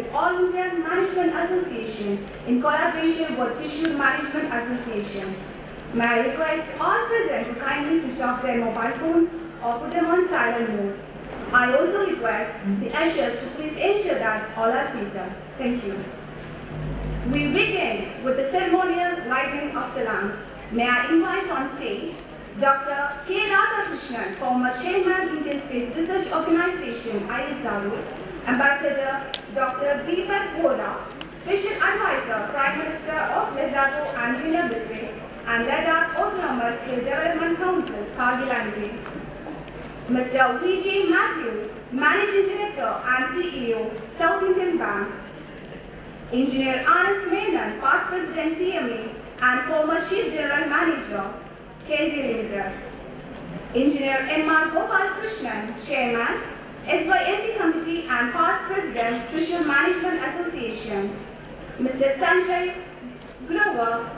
the All India Management Association in collaboration with Thrissur Management Association. May I request all present to kindly switch off their mobile phones or put them on silent mode. I also request the ushers to please ensure that all are seated. Thank you. We begin with the ceremonial lighting of the lamp. May I invite on stage Dr. K. Radhakrishnan, former Chairman, Indian Space Research Organization, ISRO, Ambassador Dr. Deepak Vohra, Special Advisor, Prime Minister of Lesotho and Guinea-Bissau, and Ladakh Autonomous Hill Development Council, Kargil and Leh. Mr. V.J. Matthew, Managing Director and CEO, South Indian Bank. Engineer Anand Menon, past President TMA and former Chief General Manager, KZ Limited. Engineer M.R. Gopal Krishnan, Chairman, SYMP Committee and past President, Thrissur Management Association. Mr. Sanjay Grover,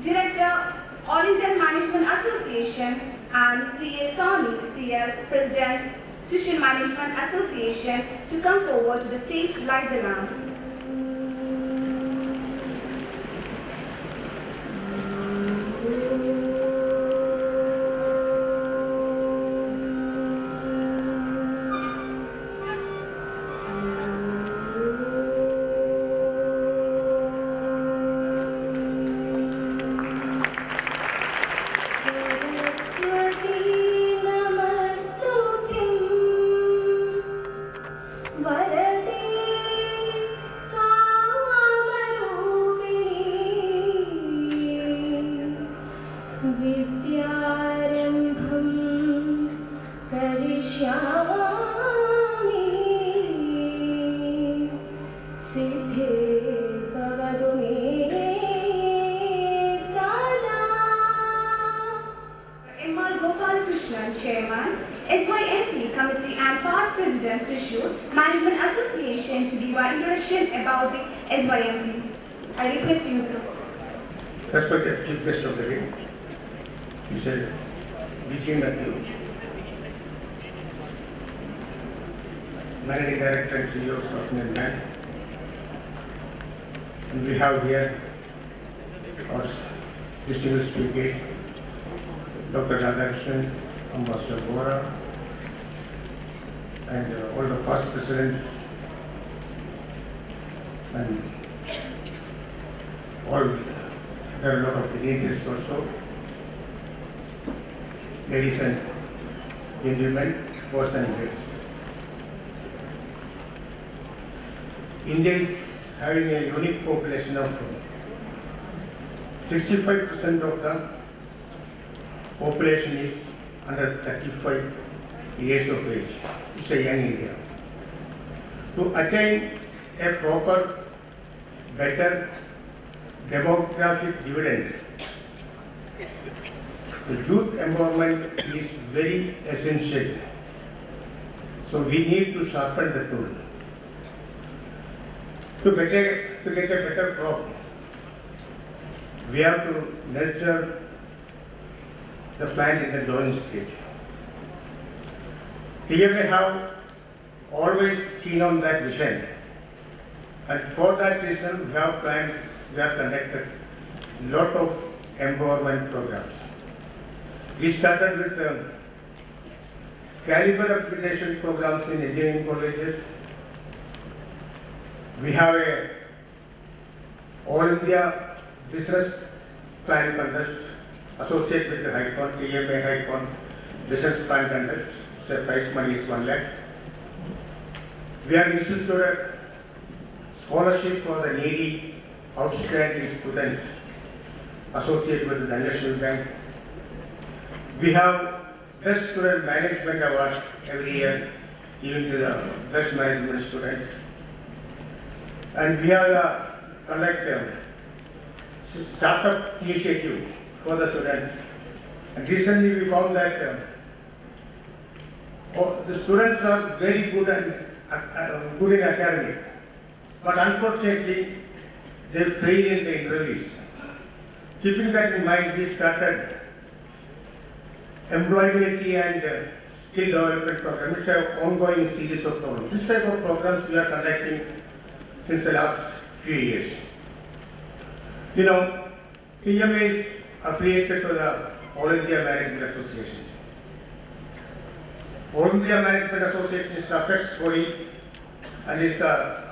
Director, All India Management Association, and C.A. Soni, CL, President, Thrissur Management Association, to come forward to the stage to light the lamp. Chairman, SYMP Committee and past President Thrissur Management Association to give our introduction about the SYMP. I request you, sir. Respected Chief Guest of the Day, Mr. V.J. Matthew, Managing Director and CEO of South Indian Bank. And we have here our distinguished speakers, Dr. Radhakrishnan, Ambassador Vohra, and all the past presidents, and all, there are a lot of dignitaries also. Ladies and gentlemen, boys and girls. India is having a unique population of 65% of the population is under 35 years of age. It's a young India. To attain a proper, better demographic dividend, the youth empowerment is very essential. So we need to sharpen the tool. To get a better crop, we have to nurture the plant in the growing stage. TMA have always keen on that vision, and for that reason we have conducted a lot of empowerment programs. We started with caliber application programs in engineering colleges. We have a All India Business Plan Contest associated with the HighCon, TMA HighCon Business Plan Contest. So prize money is 1 lakh. We have instituted scholarship for the needy, outstanding students associated with the National Bank. We have Best Student Management Award every year, given to the Best Management Student. And we have conducted startup initiative for the students. And recently we found that the students are very good and good in academic, but unfortunately they fail in the interviews. Keeping that in mind, we started employability and skill development program. It's an ongoing series of programs. This type of programs we are conducting since the last few years. You know, TMA is affiliated to the All India Management Association. All India Management Association is the apex body and is the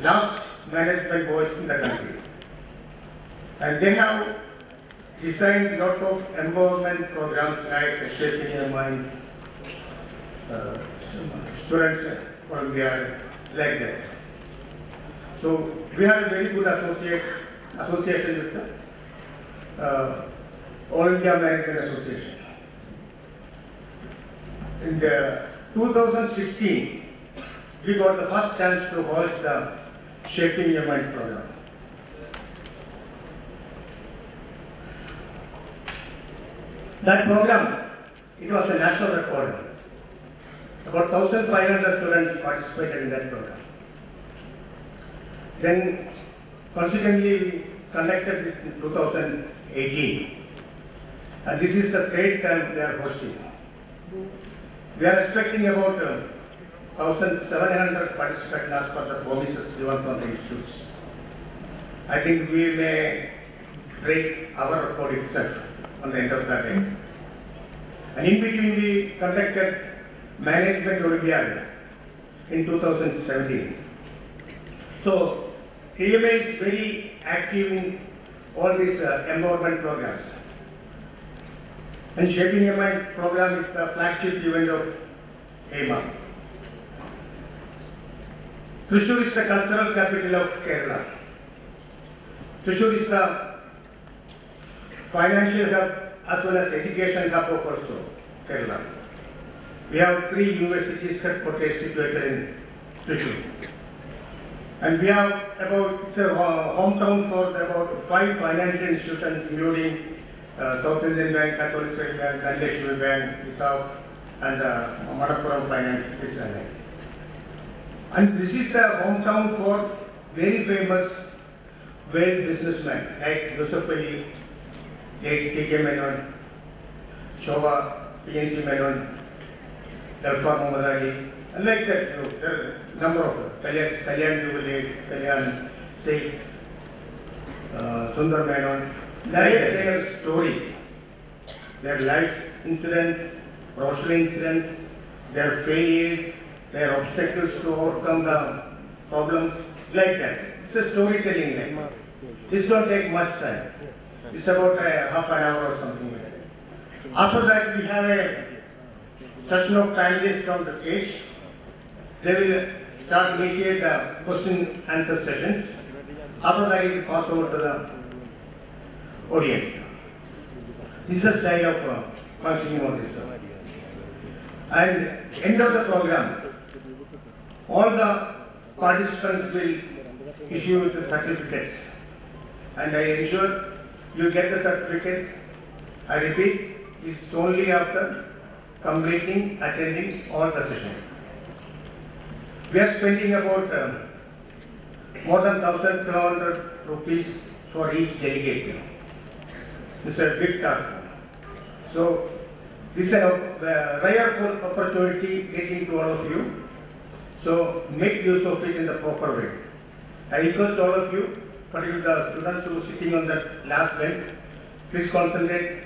last management voice in the country. And they have designed a lot of empowerment programs like Shaping Your Minds, Students Olympiad, like that. So we have a very good association with the All India Management Association. In 2016, we got the first chance to host the Shaping Your Mind program. That program, it was a national record. About 1,500 students participated in that program. Then, consequently, we conducted it in 2018. And this is the third time we are hosting. We are expecting about 1,700 participants as per the promises given from the institutes. I think we may break our record itself on the end of the day. And in between we conducted Management Olympiad in 2017. So TMA is very active in all these empowerment programs. And Shaping Your Mind program is the flagship event of AIMA. Thrissur is the cultural capital of Kerala. Thrissur is the financial hub as well as education hub of also Kerala. We have 3 universities headquarters situated in Thrissur. And we have about, it's a hometown for about 5 financial institutions including South Indian Bank, Catholic State Bank, Dhanlakshmi Bank, Reserve, and Manappuram Finance, etc. And this is a hometown for very famous world businessmen like Yusuf Ali, like C.K. Menon, Shoba, PNC Menon, Dalfa Muhammad Ali, and like that, you know, there are a number of them. Kalyan Jubilees, Kalyan Seikhs, Sundar Menon. Their stories, their life incidents, professional incidents, their failures, their obstacles to overcome the problems, like that. It's a storytelling like. This don't take much time. It's about half an hour or something like that. After that, we have a session of panelists from the stage. They will start initiate the question answer sessions. After that, it will pass over to the audience. This is a style of functioning on this. And end of the program, all the participants will issue the certificates. And I ensure you get the certificate. I repeat, it's only after completing, attending all the sessions. We are spending about more than 1,200 rupees for each delegate. It's a big task. So this is a rare opportunity getting to all of you. So make use of it in the proper way. I request all of you, particularly the students who are sitting on that last bench, please concentrate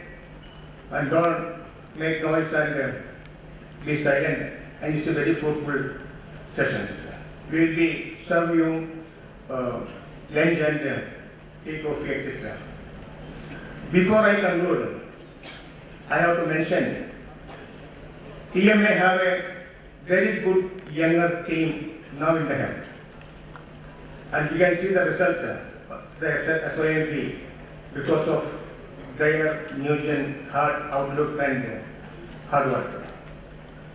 and don't make noise and be silent. And it's a very fruitful sessions. We will be serving you lunch and tea, coffee, etc. Before I conclude, I have to mention, TMA have a very good younger team now in the hand. And you can see the result, the SYMP, because of their new hard outlook and hard work.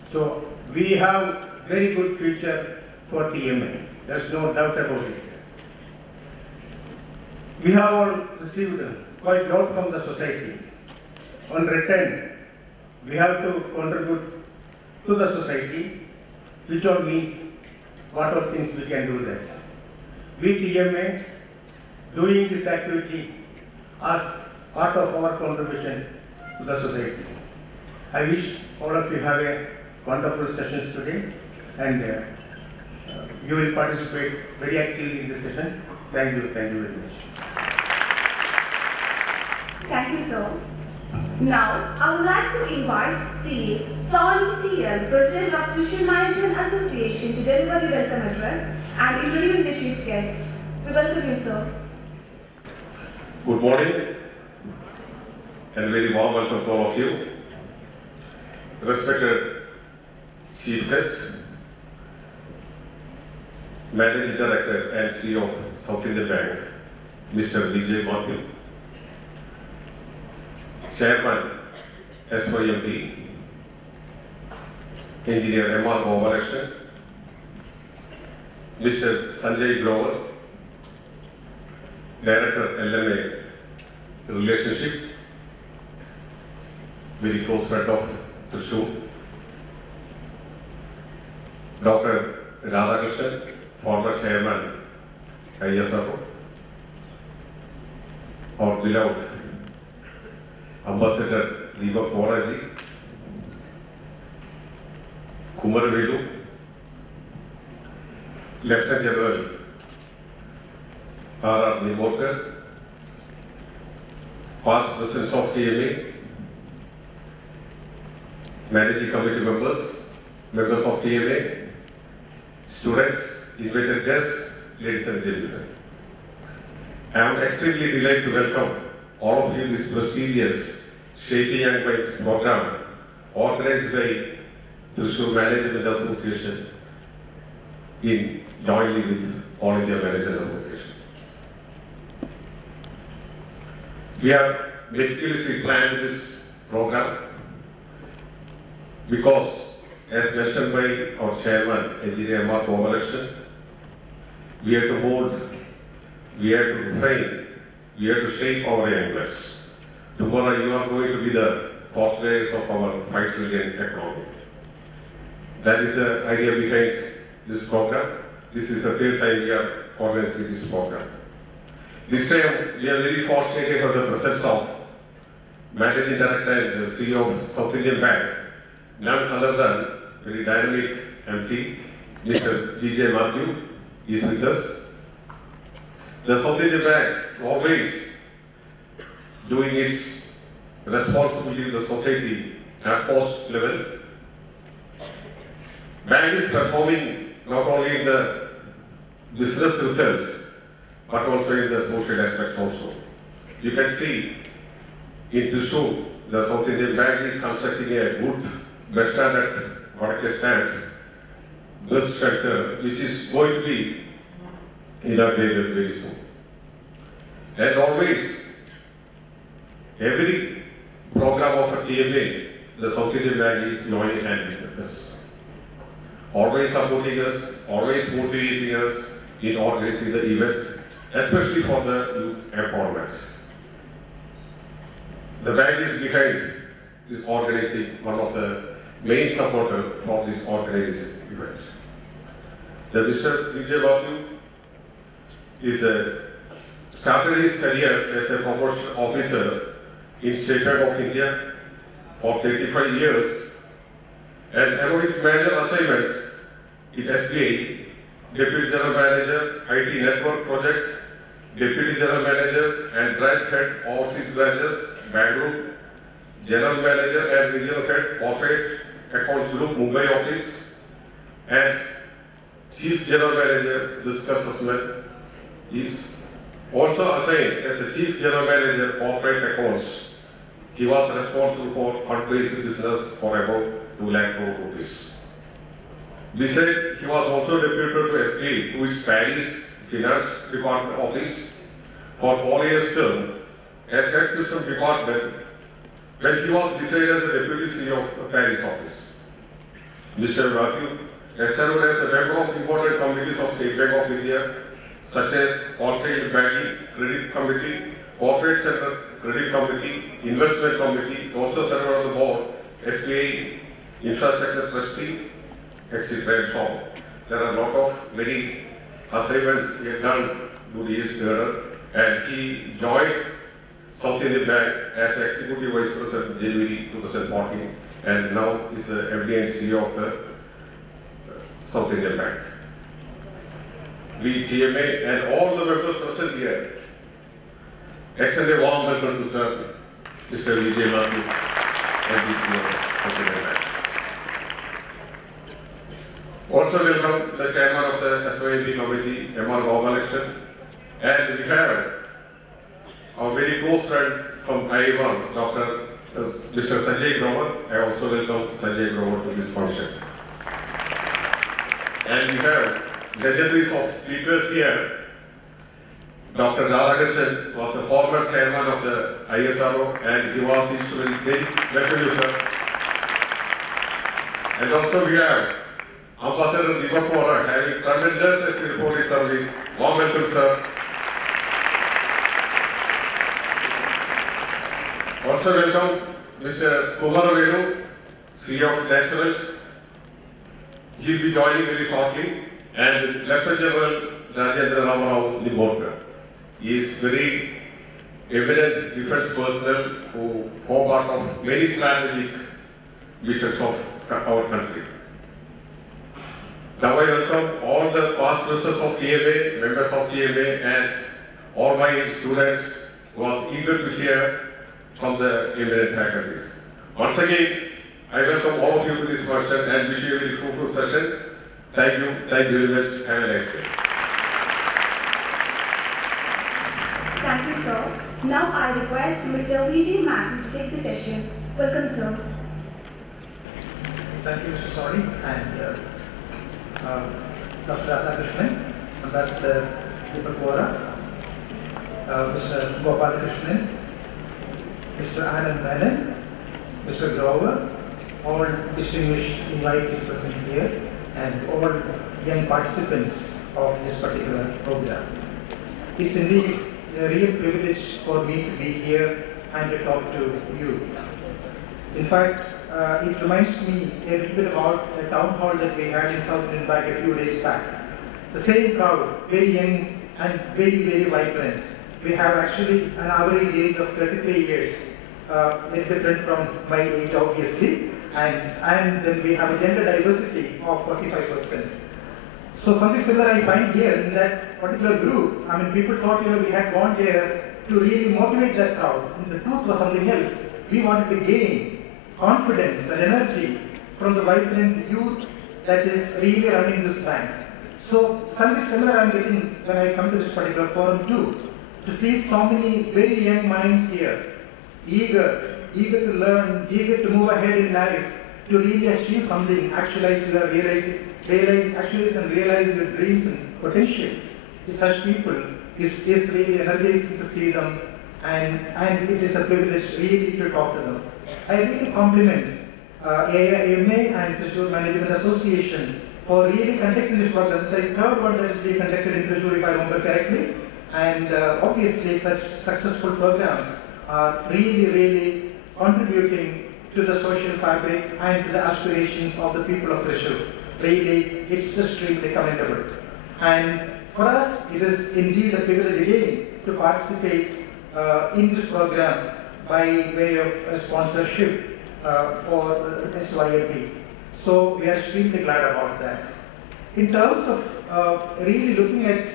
So we have very good future for TMA. There's no doubt about it. We have all received quite a lot from the society. On return, we have to contribute to the society, which all means what all things we can do there. We TMA doing this activity as part of our contribution to the society. I wish all of you have a wonderful sessions today, and you will participate very actively in this session. Thank you very much. Thank you, sir. Now, I would like to invite CA Soni CL, President of Thrissur Management Association, to deliver the welcome address and introduce the chief guest. We welcome you, sir. Good morning and very warm welcome to all of you. Respected Chief Guest, Managing Director and CEO of South Indian Bank, Mr. DJ Matthew, Chairman SYMP, Engineer MR Governor, Mr. Sanjay Grover, Director LMA Relationship, very close friend of Thrissur, Dr. Radhakrishnan, former Chairman ISRO, our beloved Ambassador Deepak Moraji, Kumar Velu, Lieutenant General R.R. Nimorkar, past presidents of TMA, Managing Committee members, members of TMA, students, invited guests, ladies and gentlemen. I am extremely delighted to welcome all of you this prestigious Shaping Young Minds program organized by Thrissur Management Association in jointly with All India Management Association. We have meticulously planned this program because, as mentioned by our chairman, Engineer Mark Overlection, we have to mold, we have to frame, we have to shape our young lives. Tomorrow you are going to be the postulates of our 5 trillion economy. That is the idea behind this program. This is the third time we are organizing this program. This time we are very fortunate to have the presence of Managing Director and CEO of South Indian Bank, none other than very dynamic MT, Mr. DJ Matthew is with us. The South Indian Bank is always doing its responsibility to the society at post level. Bank is performing not only in the business result, but also in the social aspects also. You can see in Thrissur, the South Indian Bank is constructing a good bus stand at Vadake stand, bus shelter, which is going to be inaugurated very soon. And always, every program of a TMA, the South Indian Bank is joining hands with us. Always supporting us, always motivating us in organizing the events, especially for the youth empowerment. The bank is behind this organizing, one of the main supporters for this organized event. The Mr. DJ Babu started his career as a promotion officer in State Bank of India for 35 years, and among his major assignments in SBI, Deputy General Manager, IT Network Project, Deputy General Manager and Branch Head, Overseas Branches, Bangalore, General Manager and Regional Head, Corporate Accounts Group, Mumbai Office, and Chief General Manager, Risk Assessment. He is also assigned as a Chief General Manager, Corporate Accounts. He was responsible for fund-based business for about 2 lakh crore rupees. Besides, he was also deputed to SBI, to its Paris Finance Department Office for 4 years term as Head System Department when he was decided as a Deputy CEO of the Paris office. Mr. Matthew has served as a member of important committees of State Bank of India, such as Wholesale Banking Credit Committee, Corporate Center Credit Committee, Investment Committee. He also served on the board, SBI Infrastructure Trustee, etc. and so on. There are a lot of many assignments he had done during his career, and he joined South Indian Bank as Executive Vice President in January 2014, and now is the MD and CEO of the South Indian Bank. we TMA and all the members present here extend a warm welcome to Sir Mr. Vijay Matthew and this also welcome the chairman of the SYMP committee, M.R. Gopalakrishnan, and we have our very close friend from AIMA, Mr. Sanjay Grover. I also welcome Sanjay Grover to this function. And we have legendaries of speakers here. Dr. Radhakrishnan was the former chairman of the ISRO and he was instrumental in welcome you, sir. And also we have Ambassador Divakora having tremendous experience service. Warm welcome, sir. Also welcome Mr. Kumaravelu, CEO of Naturals. He will be joining very shortly. And Lieutenant General Rajendra Ramarao Niborkar. He is very eminent defense personnel who form part of many strategic visions of our country. Now I welcome all the past members of TMA, members of TMA, and all my students who was eager to hear from the eminent faculties. Once again, I welcome all of you to this function and wish you a very fruitful session. Thank you very much. Have a nice day. Thank you, sir. Now I request Mr. Vijay Matthew to take the session. Welcome, sir. Thank you, Mr. Soni, and Dr. Radhakrishnan, Ambassador Divakora, Mr. Gopalakrishnan, Mr. Anand Menon, Mr. Grover, all distinguished invitees present here, and all young participants of this particular program. It's indeed a real privilege for me to be here and to talk to you. In fact, it reminds me a little bit about a town hall that we had in South Mumbai a few days back. The same crowd, very young and very, very vibrant. We have actually an average age of 33 years, very different from my age obviously, and then we have a gender diversity of 45%. So something similar I find here in that particular group. I mean, people thought we had gone there to really motivate that crowd, and the truth was something else. We wanted to gain confidence and energy from the vibrant youth that is really running this bank. So something similar I'm getting when I come to this particular forum too, to see so many very young minds here, eager to learn, eager to move ahead in life, to really achieve something, actualize your realize your dreams and potential. Such people is really energizing to see them, and it is a privilege really to talk to them. I really compliment AIMA and Thrissur Management Association for really conducting this program. This is the third one that is being conducted in Thrissur, if I remember correctly. And obviously such successful programs are really contributing to the social fabric and to the aspirations of the people of Thrissur. Really, it's extremely commendable. And for us, it is indeed a privilege again to participate in this program by way of a sponsorship for the SYMP. So we are extremely glad about that. In terms of really looking at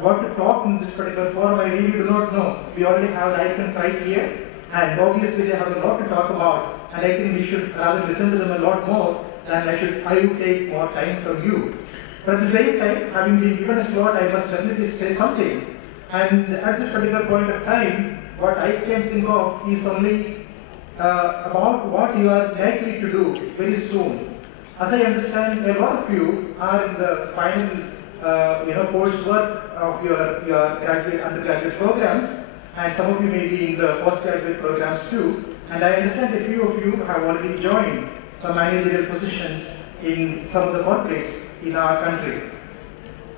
what to talk in this particular forum, I really do not know. We already have the icons right here, and obviously they have a lot to talk about, and I think we should rather listen to them a lot more than I would take more time from you. But at the same time, having been given a slot, I must definitely say something. And at this particular point of time, what I can think of is only about what you are likely to do very soon. As I understand, a lot of you are in the final coursework of your undergraduate programs, and some of you may be in the postgraduate programs too. And I understand a few of you have already joined some managerial positions in some of the corporates in our country.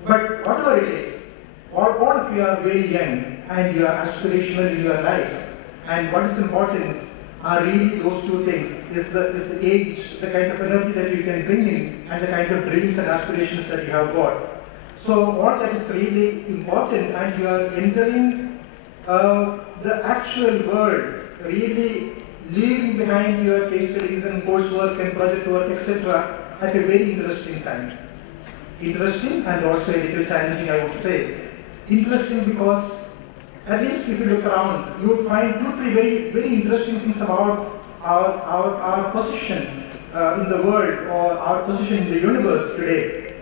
But whatever it is, all of you are very young and you are aspirational in your life. And what is important are really those two things, is the age, the kind of energy that you can bring in, and the kind of dreams and aspirations that you have got. So what that is really important, and you are entering the actual world, really leaving behind your case studies and coursework and project work, etc. at a very interesting time. interesting and also a little challenging, I would say. Interesting because, at least if you look around, you will find 2-3 very, very interesting things about our position in the world or our position in the universe today.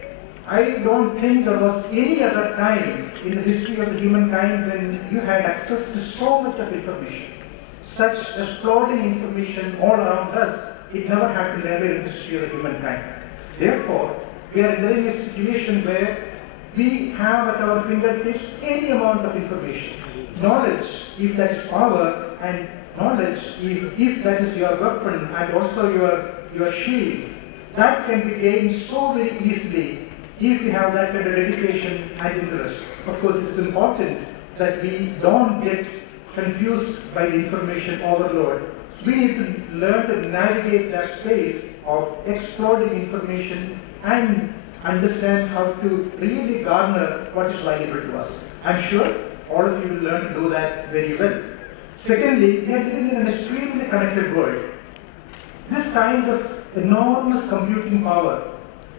I don't think there was any other time in the history of the humankind when you had access to so much of information. Such exploding information all around us, it never happened ever in the history of the humankind. Therefore, we are in a situation where we have at our fingertips any amount of information. Knowledge, if that is power, and knowledge, if that is your weapon and also your shield, that can be gained so very easily if you have that kind of dedication and interest. Of course, it is important that we don't get confused by the information overload. We need to learn to navigate that space of exploding information and understand how to really garner what is valuable to us. I'm sure all of you will learn to do that very well. Secondly, we are living in an extremely connected world. This kind of enormous computing power,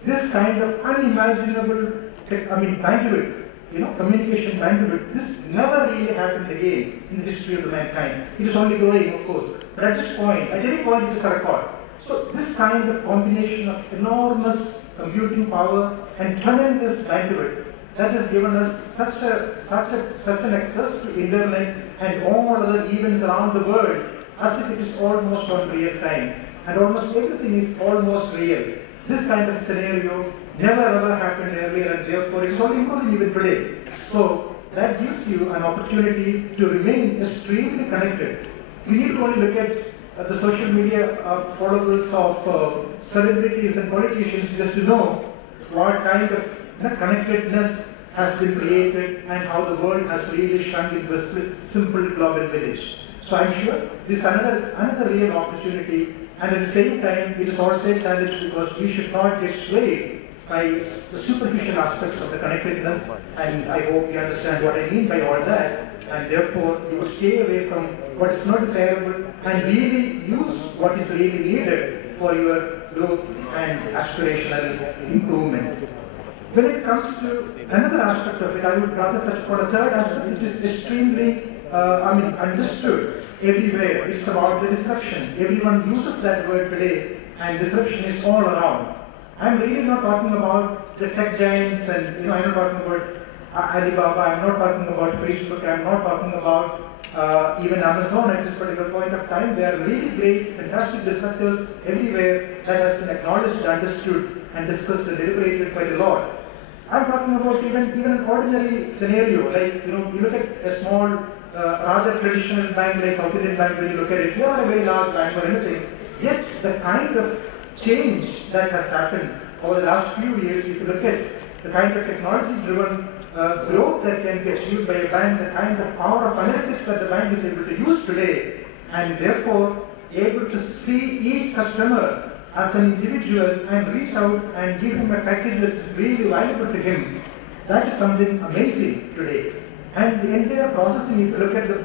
this kind of unimaginable bandwidth, communication bandwidth, this never really happened again in the history of the mankind. It is only growing, of course. But at this point, at any point, it is a record. So this kind of combination of enormous computing power and tremendous bandwidth that has given us such an access to internet and all other events around the world as if it is almost on real time. And almost everything is almost real. This kind of scenario never ever happened earlier, and therefore it is only improving even today. So that gives you an opportunity to remain extremely connected. You need to only look at the social media followers of celebrities and politicians just to know what kind of connectedness has been created and how the world has really shrunk into a simple global village. So I'm sure this is another real opportunity. And at the same time, it is also a challenge because we should not get swayed by the superficial aspects of the connectedness. And I hope you understand what I mean by all that. And therefore, you will stay away from what is not desirable and really use what is really needed for your growth and aspirational improvement. When it comes to another aspect of it, I would rather touch upon a third aspect, which is extremely understood everywhere. It's about the disruption. Everyone uses that word today, and disruption is all around. I'm really not talking about the tech giants, and I'm not talking about Alibaba, I'm not talking about Facebook, I'm not talking about even Amazon at this particular point of time. They are really great, fantastic disruptors everywhere that has been acknowledged, understood, and discussed and deliberated quite a lot. I'm talking about even an ordinary scenario, like you look at a small, rather traditional bank like South Indian Bank. When you look at it, you are not a very large bank or anything. Yet the kind of change that has happened over the last few years, if you look at the kind of technology-driven growth that can be achieved by a bank, the kind of power of analytics that the bank is able to use today, and therefore able to see each customer as an individual and reach out and give him a package that is really valuable to him. That is something amazing today. And the entire processing, if you look at the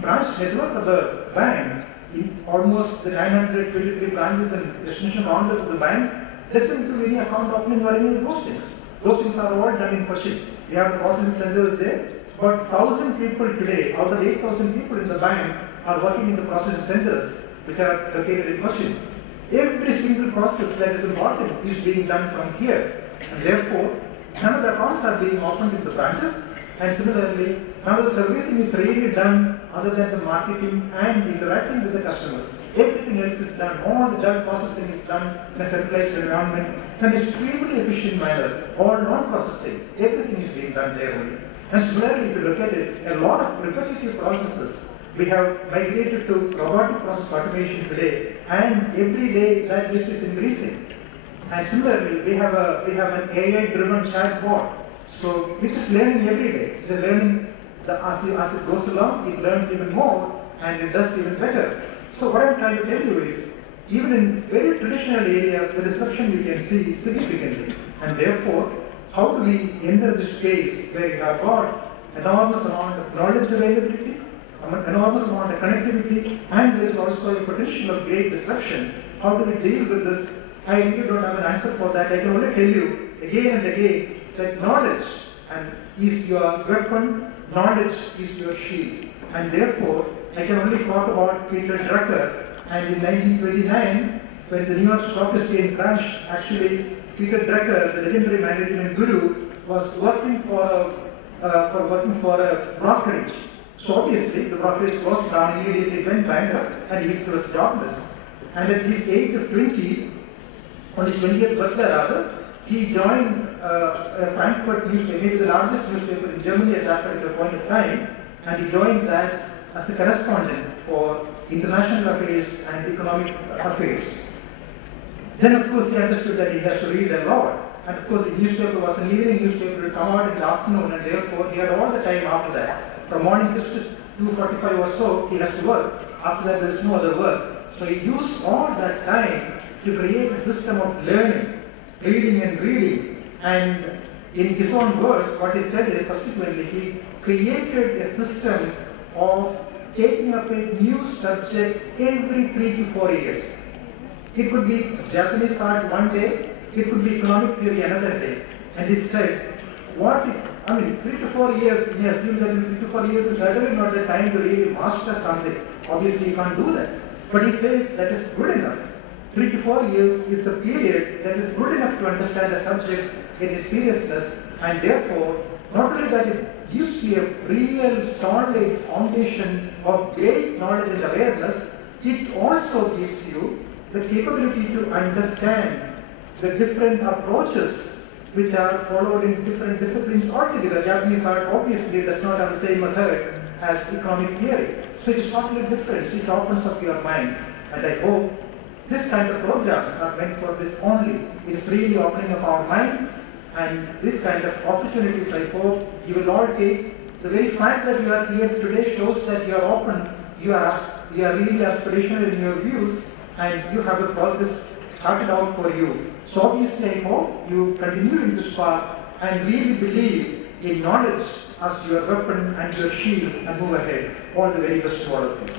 branch network of the bank, in almost the 923 branches and destination rounders of the bank, doesn't include any account opening or any of those things. Those things are all done in Cochin. We have the processing centers there, but 1,000 people today, out of 8,000 people in the bank, are working in the processing centers, which are located in Cochin. Every single process that is important is being done from here. And therefore, none of the accounts are being opened in the branches. And similarly, none of the servicing is really done other than the marketing and interacting with the customers. Everything else is done. All the data processing is done in a centralized environment in an extremely efficient manner. All non-processing, everything is being done there only. And similarly, if you look at it, a lot of repetitive processes. We have migrated to robotic process automation today, and every day that list is increasing. And similarly, we have an AI-driven chatbot, so which is learning every day. It is learning as it goes along, it learns even more, and it does even better. So what I'm trying to tell you is, even in very traditional areas, the disruption you can see significantly, and therefore, how do we enter this space where we have got enormous amount of knowledge availability, enormous amount of connectivity, and there is also a potential of great disruption. How do we deal with this? I really don't have an answer for that. I can only tell you again and again that knowledge is your weapon, knowledge is your shield. And therefore, I can only talk about Peter Drucker. And in 1929, when the New York Stock Exchange crashed, actually Peter Drucker, the legendary management guru, was working for a brokerage. So obviously, the brokerage closed down, immediately went bankrupt, and he was jobless. And at his age of 20, on his 20th birthday rather, he joined a Frankfurt newspaper, maybe the largest newspaper in Germany at that particular point of time, and he joined that as a correspondent for international affairs and economic affairs. Then of course he understood that he has to read a lot, and of course the newspaper was an evening newspaper, it would come out in the afternoon, and therefore he had all the time after that. From morning 6 to 2:45 or so, he has to work. After that there is no other work. So he used all that time to create a system of learning, reading and reading. And in his own words, what he said is subsequently he created a system of taking up a new subject every 3 to 4 years. It could be Japanese art one day, it could be economic theory another day. And he said, 3 to 4 years, he assumes that in 3 to 4 years is certainly not the time to really master something. Obviously you can't do that. But he says that is good enough. 3 to 4 years is the period that is good enough to understand a subject in its seriousness, and therefore, not only that it gives you a real solid foundation of great knowledge and awareness, it also gives you the capability to understand the different approaches which are followed in different disciplines altogether. Japanese art obviously does not have the same method as economic theory. So it is totally different. So it opens up your mind. And I hope this kind of programs are meant for this only. It is really opening up our minds, and this kind of opportunities I hope you will all take. The very fact that you are here today shows that you are open, you are really aspirational in your views, and you have a progress started out for you. So obviously I hope you continue in this path and really believe in knowledge as your weapon and your shield and move ahead. All the very best to all of you.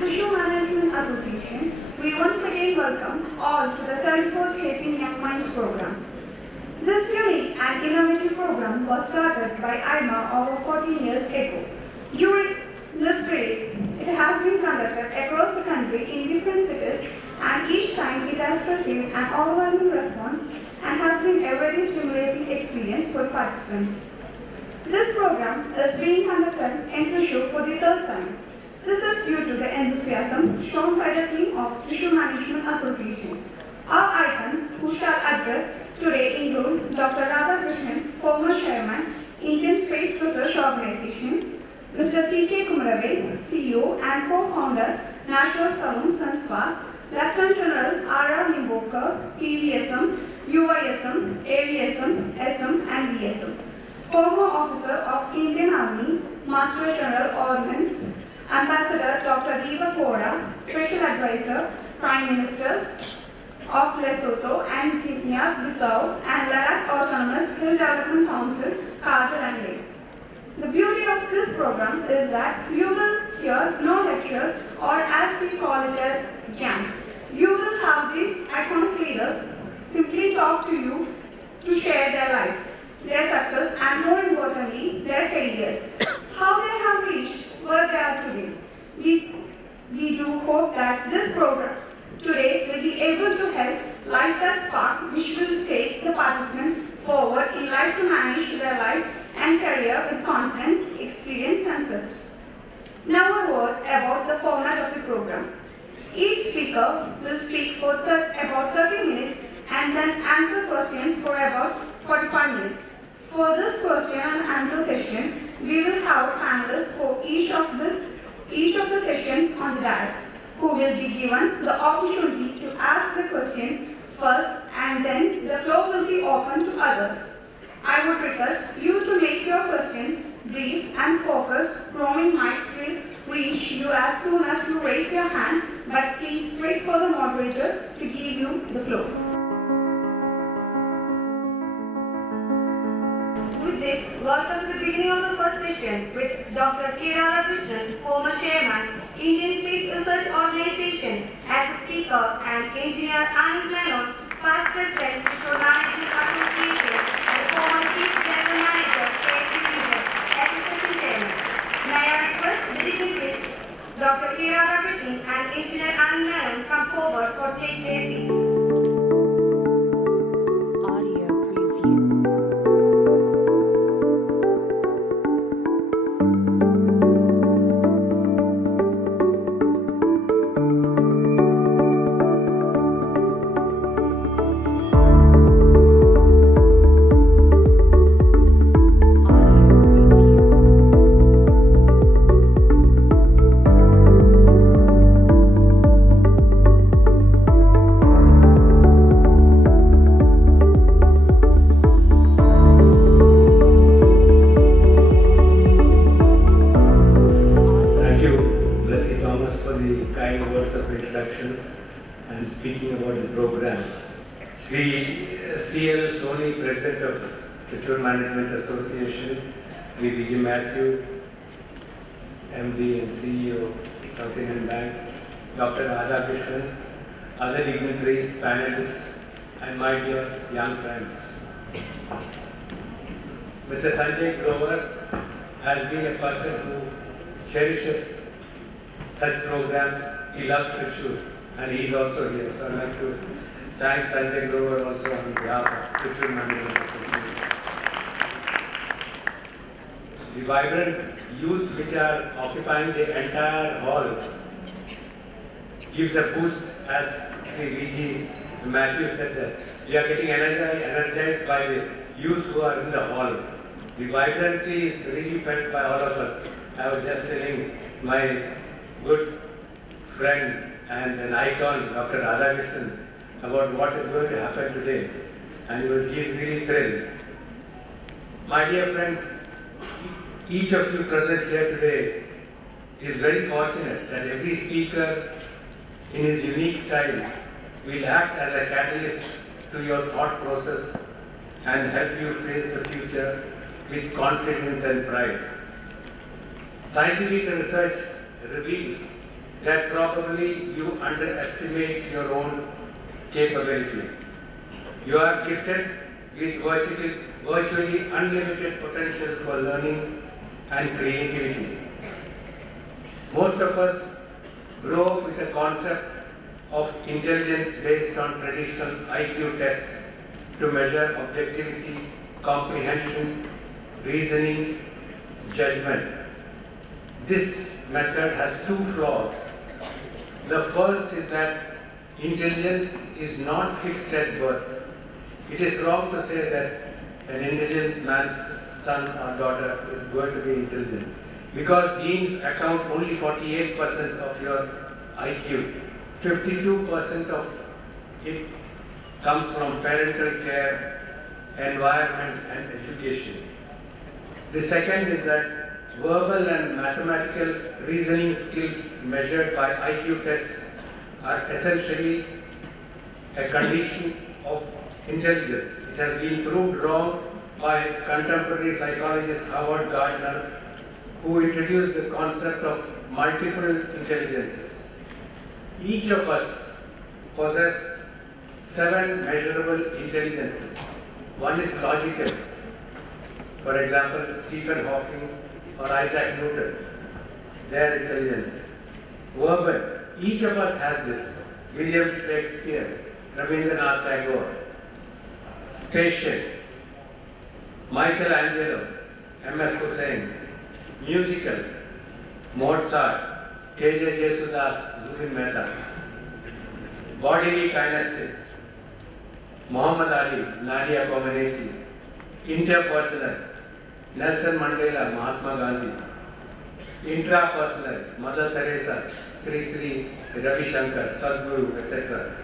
Thrissur Management Association, we once again welcome all to the 74th Shaping Young Minds program. This unique and innovative program was started by AIMA over 14 years ago. During this period, it has been conducted across the country in different cities, and each time it has received an overwhelming response and has been a very stimulating experience for participants. This program is being conducted in Thrissur for the 3rd time. This is due to the enthusiasm shown by the team of Thrissur Management Association. Our icons who shall address today include Dr. Radhakrishnan, former chairman, Indian Space Research Organization, Mr. C.K. Kumaravel, CEO and co-founder, National Saloon Sanspar, Lieutenant General R.R. Nimbokar, PVSM, UISM, AVSM, SM and VSM, former officer of Indian Army, Master General Ordnance, Ambassador Dr. Deepak Vohra, Special Advisor, Prime Ministers of Lesotho and Guinea-Bissau and Ladakh Autonomous Hill Development Council, Kargil and Leh. The beauty of this program is that you will hear no lectures, or as we call it a camp. You will have these iconic leaders simply talk to you to share their lives, their success and more importantly, their failures, how they have reached where they are today. We do hope that this program today will be able to help light that spark which will take the participant forward in life to manage their life and career with confidence, experience and zest. Now a word about the format of the program. Each speaker will speak for about 30 minutes and then answer questions for about 45 minutes. For this question and answer session, we will have panelists for each of the sessions on the dais, who will be given the opportunity to ask the questions first, and then the floor will be open to others. I would request you to make your questions brief and focused. Roaming mics will reach you as soon as you raise your hand, but please wait for the moderator to give you the floor. welcome to the beginning of the first session with Dr. K. Radhakrishnan, former chairman, Indian Space Research Organization, as a speaker, and engineer Anil Menon, past president, Thrissur Management Association, and former chief general manager, KSC, as a session chairman. May I request the dignitaries, Dr. K. Radhakrishnan and engineer Anil Menon, come forward for take their seats. MD and CEO, South Indian Bank, Dr. Radhakrishnan, other dignitaries, panelists, and my dear young friends. Mr. Sanjay Grover has been a person who cherishes such programs. He loves Thrissur, and he is also here. So I'd like to thank Sanjay Grover also on behalf of Thrissur Management Association. The vibrant youth which are occupying the entire hall gives a boost, as Sri V.G. Matthew said, that we are getting energized by the youth who are in the hall. The vibrancy is really felt by all of us. I was just telling my good friend and an icon, Dr. Radhakrishnan, about what is going to happen today, and he is really thrilled. My dear friends, each of you present here today is very fortunate that every speaker, in his unique style, will act as a catalyst to your thought process and help you face the future with confidence and pride. Scientific research reveals that probably you underestimate your own capability. You are gifted with virtually unlimited potential for learning and creativity. Most of us grow up with a concept of intelligence based on traditional IQ tests to measure objectivity, comprehension, reasoning, judgment. This method has two flaws. The first is that intelligence is not fixed at birth. It is wrong to say that an intelligent man's son or daughter is going to be intelligent, because genes account only 48% of your IQ. 52% of it comes from parental care, environment, and education. The second is that verbal and mathematical reasoning skills measured by IQ tests are essentially a condition of intelligence. It has been proved wrong by contemporary psychologist Howard Gardner, who introduced the concept of multiple intelligences. Each of us possess 7 measurable intelligences. One is logical. For example, Stephen Hawking or Isaac Newton, their intelligence. Verbal. Each of us has this. William Shakespeare, Rabindranath Tagore. Spatial. Michelangelo, M.F. Hussain. Musical, Mozart, K.J. Jesudas, Zubin Mehta. Bodily kinesthetic, Muhammad Ali, Nadia Comaneci. Interpersonal, Nelson Mandela, Mahatma Gandhi. Intrapersonal, Mother Teresa, Sri Sri Ravi Shankar, Sadhguru, etc.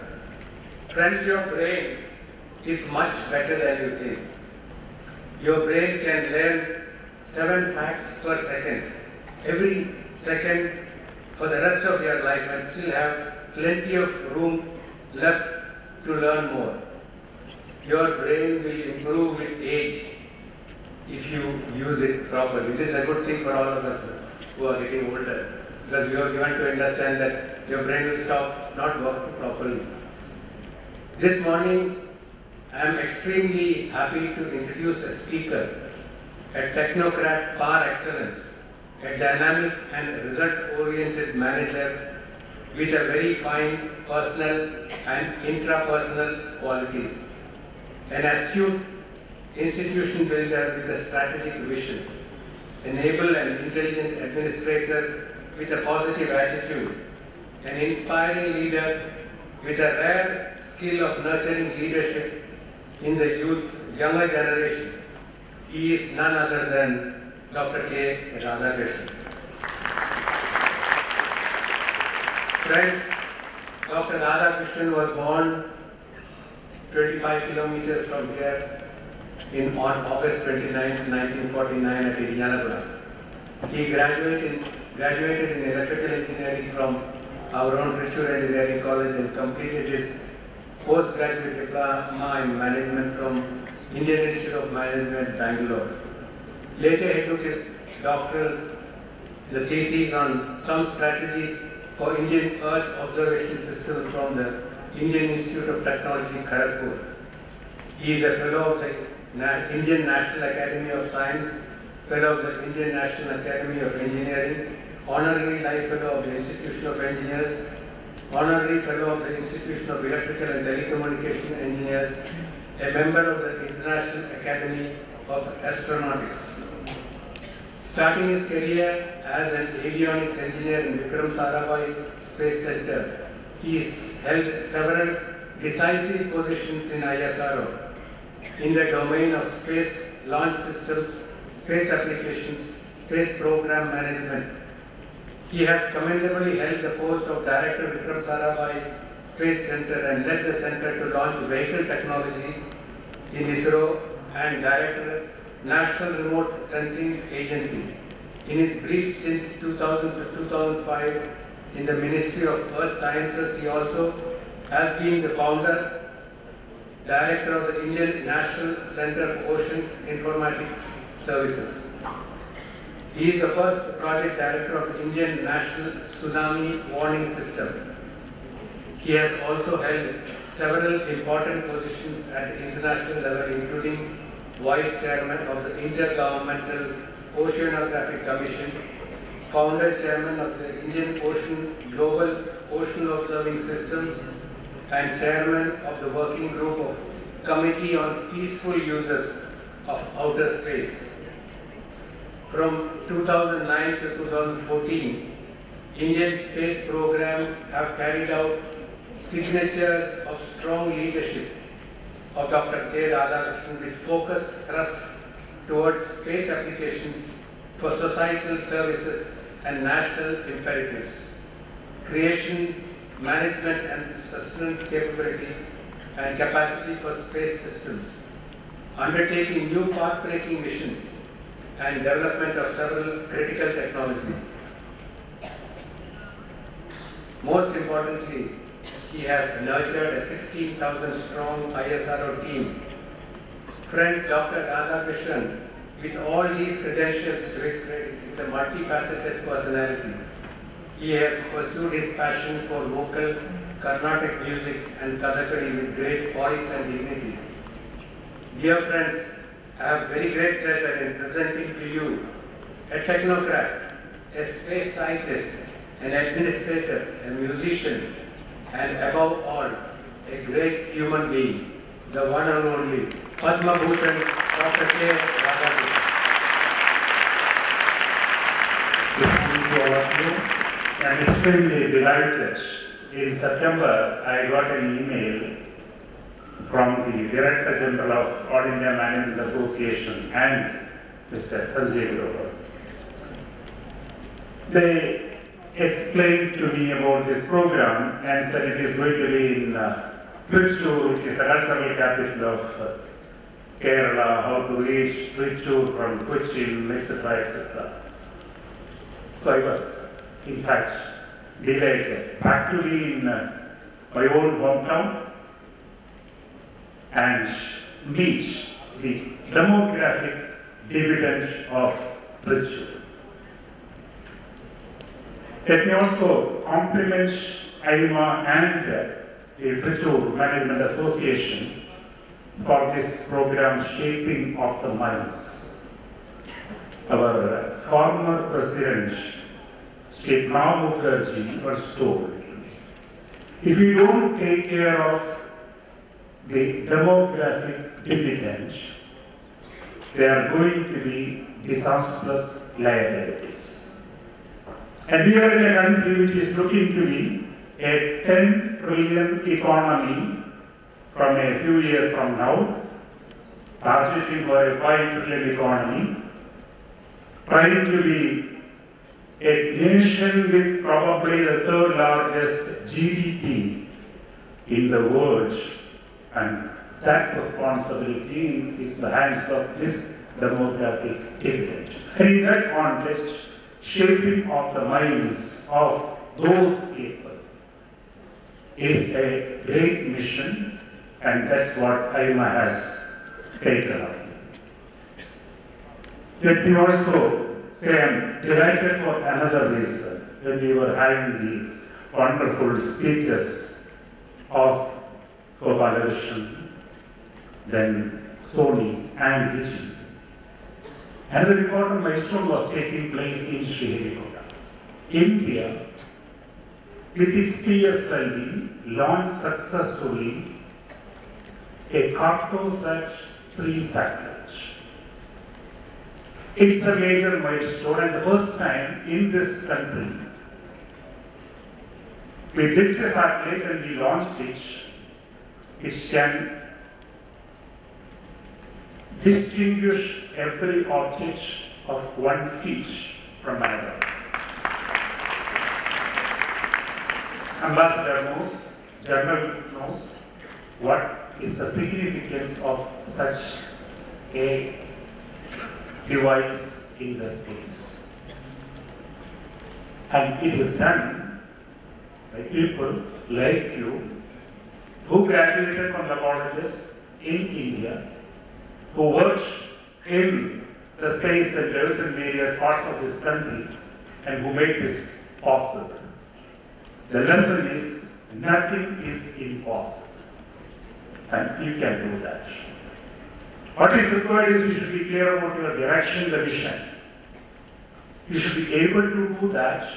Friends, your brain is much better than you think. Your brain can learn 7 facts per second, every second for the rest of your life, and still have plenty of room left to learn more. Your brain will improve with age. if you use it properly. This is a good thing for all of us who are getting older, because we are given to understand that your brain will stop not working properly. This morning, I am extremely happy to introduce a speaker, a technocrat par excellence, a dynamic and result-oriented manager with a very fine personal and intrapersonal qualities, an astute institution builder with a strategic vision, an able and intelligent administrator with a positive attitude, an inspiring leader with a rare skill of nurturing leadership in the younger generation. He is none other than Dr. K. Radhakrishnan. Friends, Dr. Radhakrishnan was born 25 kilometers from here on August 29, 1949 at Indianapolis. He graduated in electrical engineering from our own Thrissur Engineering College and completed his postgraduate diploma in management from Indian Institute of Management, Bangalore. Later he took his doctoral thesis on some strategies for Indian Earth Observation Systems from the Indian Institute of Technology, Kharagpur. He is a fellow of the Indian National Academy of Science, fellow of the Indian National Academy of Engineering, honorary life fellow of the Institution of Engineers, honorary fellow of the Institution of Electrical and Telecommunication Engineers, a member of the International Academy of Astronautics. Starting his career as an avionics engineer in Vikram Sarabhai Space Center, he has held several decisive positions in ISRO in the domain of space launch systems, space applications, space program management. He has commendably held the post of Director Vikram Sarabhai Space Center and led the center to launch vehicle technology in ISRO and Director National Remote Sensing Agency. In his brief stint 2000 to 2005 in the Ministry of Earth Sciences, he also has been the founder, Director of the Indian National Center for Ocean Informatics Services. He is the first project director of the Indian National Tsunami Warning System. He has also held several important positions at the international level, including Vice Chairman of the Intergovernmental Oceanographic Commission, Founder Chairman of the Indian Global Ocean Observing Systems, and Chairman of the Working Group of Committee on Peaceful Uses of Outer Space. From 2009 to 2014, Indian space program have carried out signatures of strong leadership of Dr. K. Radhakrishnan with focused thrust towards space applications for societal services and national imperatives, creation, management and sustenance capability and capacity for space systems, undertaking new path-breaking missions and development of several critical technologies. Most importantly, he has nurtured a 16,000 strong ISRO team. Friends, Dr. Radhakrishnan, with all these credentials to his credit, is a multifaceted personality. He has pursued his passion for vocal Carnatic music and Kathakali with great poise and dignity. Dear friends, I have very great pleasure in presenting to you a technocrat, a space scientist, an administrator, a musician, and above all, a great human being, the one and only Padma Bhushan, Dr. K. Radhakrishnan. To all of you, I am extremely delighted. In September, I got an email from the Director General of All India Management Association and Mr. Sanjay Grover. They explained to me about this program and said it is going to be in Thrissur, which is the cultural capital of Kerala, how to reach Thrissur from Cochin, etc., etc. So I was, in fact, delighted back to be in my own hometown and meet the demographic dividend of Thrissur. Let me also compliment AIMA and the Thrissur Management Association for this program, Shaping of the Minds. Our former president, Sri Pranab Mukherjee, was told, if you don't take care of the demographic dividend, there are going to be disastrous liabilities. And we are in a country which is looking to be a 10 trillion economy from a few years from now, targeting for a 5 trillion economy, trying to be a nation with probably the third largest GDP in the world, and that responsibility is in the hands of this demographic dividend. And in that context, shaping of the minds of those people is a great mission, and that's what AIMA has taken up. Let me also say I'm delighted for another reason. When we were having the wonderful speeches of Gopalakrishnan, then Sony and Vijay, another important milestone was taking place in Sriharikota. India, with its PSID, launched successfully a Cartosat-3 satellite. It's a major milestone, and the first time in this country, we built a satellite and we launched it, which can distinguish every object of 1 feet from another. Ambassador knows, General knows what is the significance of such a device in the space. And it is done by people like you who graduated from the colleges in India, who worked in the space centers in various parts of this country, and who made this possible. The lesson is, nothing is impossible, and you can do that. What is required is you should be clear about your direction, the vision. You should be able to do that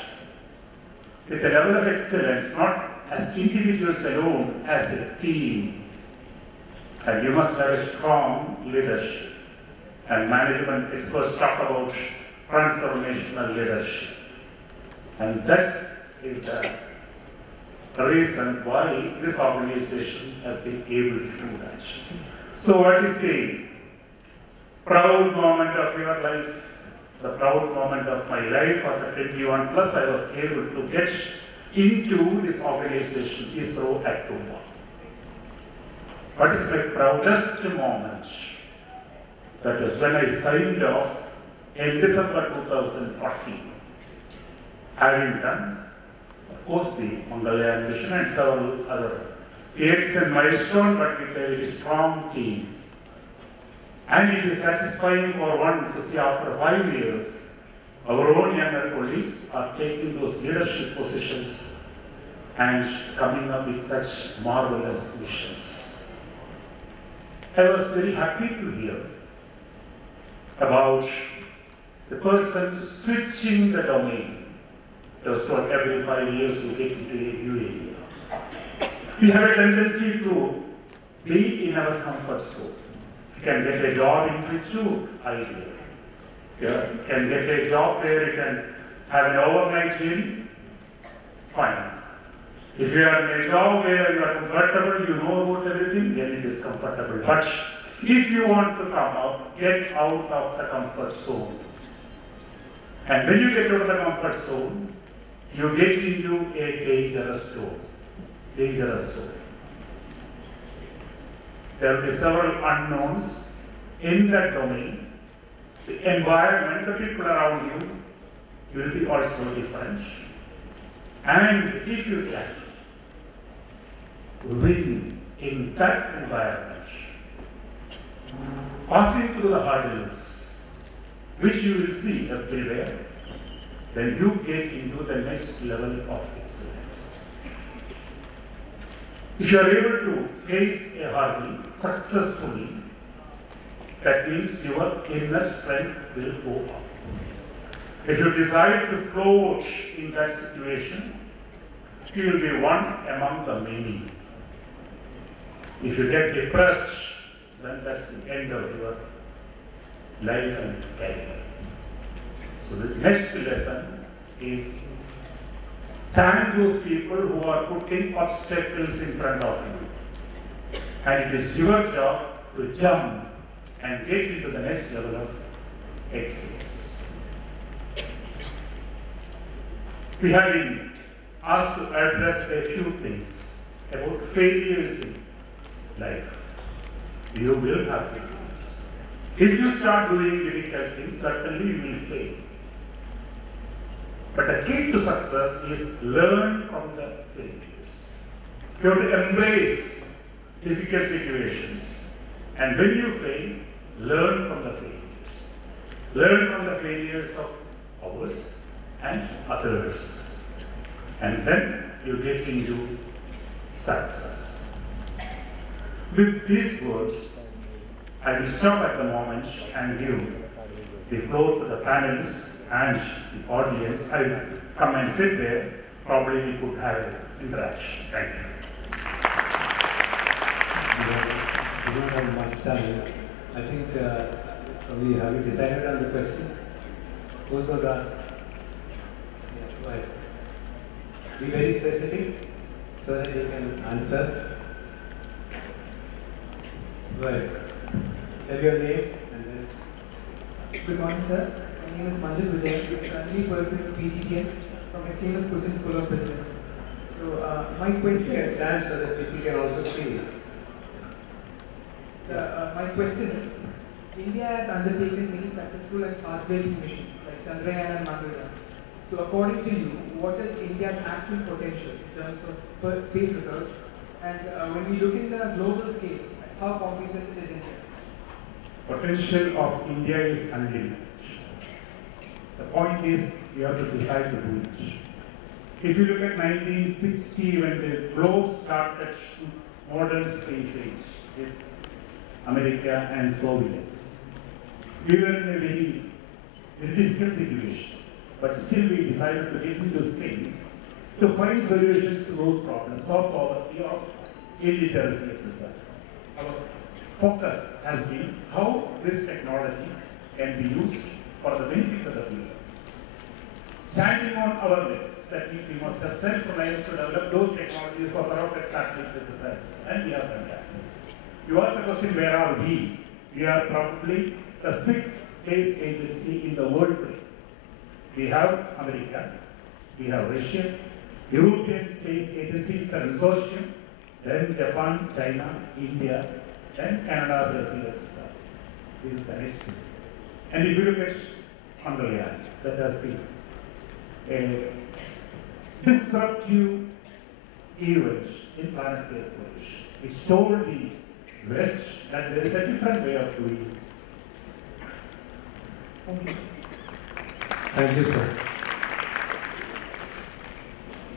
with a level of excellence, not as individuals alone, as a team. And you must have a strong leadership. And management experts talk about transformational leadership. And that's the reason why this organization has been able to do that. So what is the proud moment of your life? The proud moment of my life was at 21 plus. I was able to get into this organization, ISRO at Tumba. What is my proudest moment? That is when I signed off in December 2014, having done, of course, the Mangalyaan mission and several other feats and milestones, but with a very strong team. And it is satisfying for one to see after 5 years, our own younger colleagues are taking those leadership positions and coming up with such marvelous missions. I was very happy to hear about the person switching the domain. It was told every 5 years we get into a new area. We have a tendency to be in our comfort zone. You can get a job in Thrissur, ideal. You can get a job where you can have an overnight gym, fine. If you are in a job where you are comfortable, you know about everything, then it is comfortable. But if you want to come up, get out of the comfort zone. And when you get out of the comfort zone, you get into a dangerous zone. There will be several unknowns in that domain. The environment, the people around you will be also different. And if you can win in that environment, passing through the hurdles, which you will see everywhere, then you get into the next level of excellence. If you are able to face a hurdle successfully, that means your inner strength will go up. If you decide to float in that situation, you will be one among the many. If you get depressed, then that's the end of your life and career. So the next lesson is thank those people who are putting obstacles in front of you. And it is your job to jump and get into the next level of excellence. We have been asked to address a few things about failures in life. You will have failures. If you start doing difficult things, certainly you will fail. But the key to success is learn from the failures. You have to embrace difficult situations. And when you fail, learn from the failures. Learn from the failures of others and others. And then you get into success. With these words, I will stop at the moment and give the floor to the panelists and the audience. I will come and sit there. Probably we could have an interaction. Thank you. We don't have much time. I think we have decided on the questions. Who's going to ask? Yeah, go ahead. Be very specific so that you can answer. Go ahead. Tell your name and then. Good morning, sir. My name is Manjul Vijay. I'm currently pursuing PGDM from SYMP Coaching School of Business. So, my question is. Stand so that people can also see. My question is, India has undertaken many successful and pathbreaking missions like Chandrayaan and Mangalyaan. So, according to you, what is India's actual potential in terms of space research? And when we look in the global scale, how competent is India? Potential of India is unlimited. The point is, you have to decide to do it. If you look at 1960, when the globe started modern space age with America and Soviets, we were in a very difficult situation. But still we decided to get into space to find solutions to those problems of poverty, of illiteracy, etc. Our focus has been how this technology can be used for the benefit of the people. Standing on our legs, that means we must have self-reliance to develop those technologies for rocket satellites, etc. And we have done that. You asked the question, where are we? We are probably the 6th space agency in the world today. We have America, we have Russia, European Space Agency, it's a consortium, then Japan, China, India, then Canada, Brazil, etc. This is the next system. And if you look at Mangalyaan, that has been a disruptive event in planetary exploration. It told the West that there is a different way of doing this. Thank you. Thank you, sir.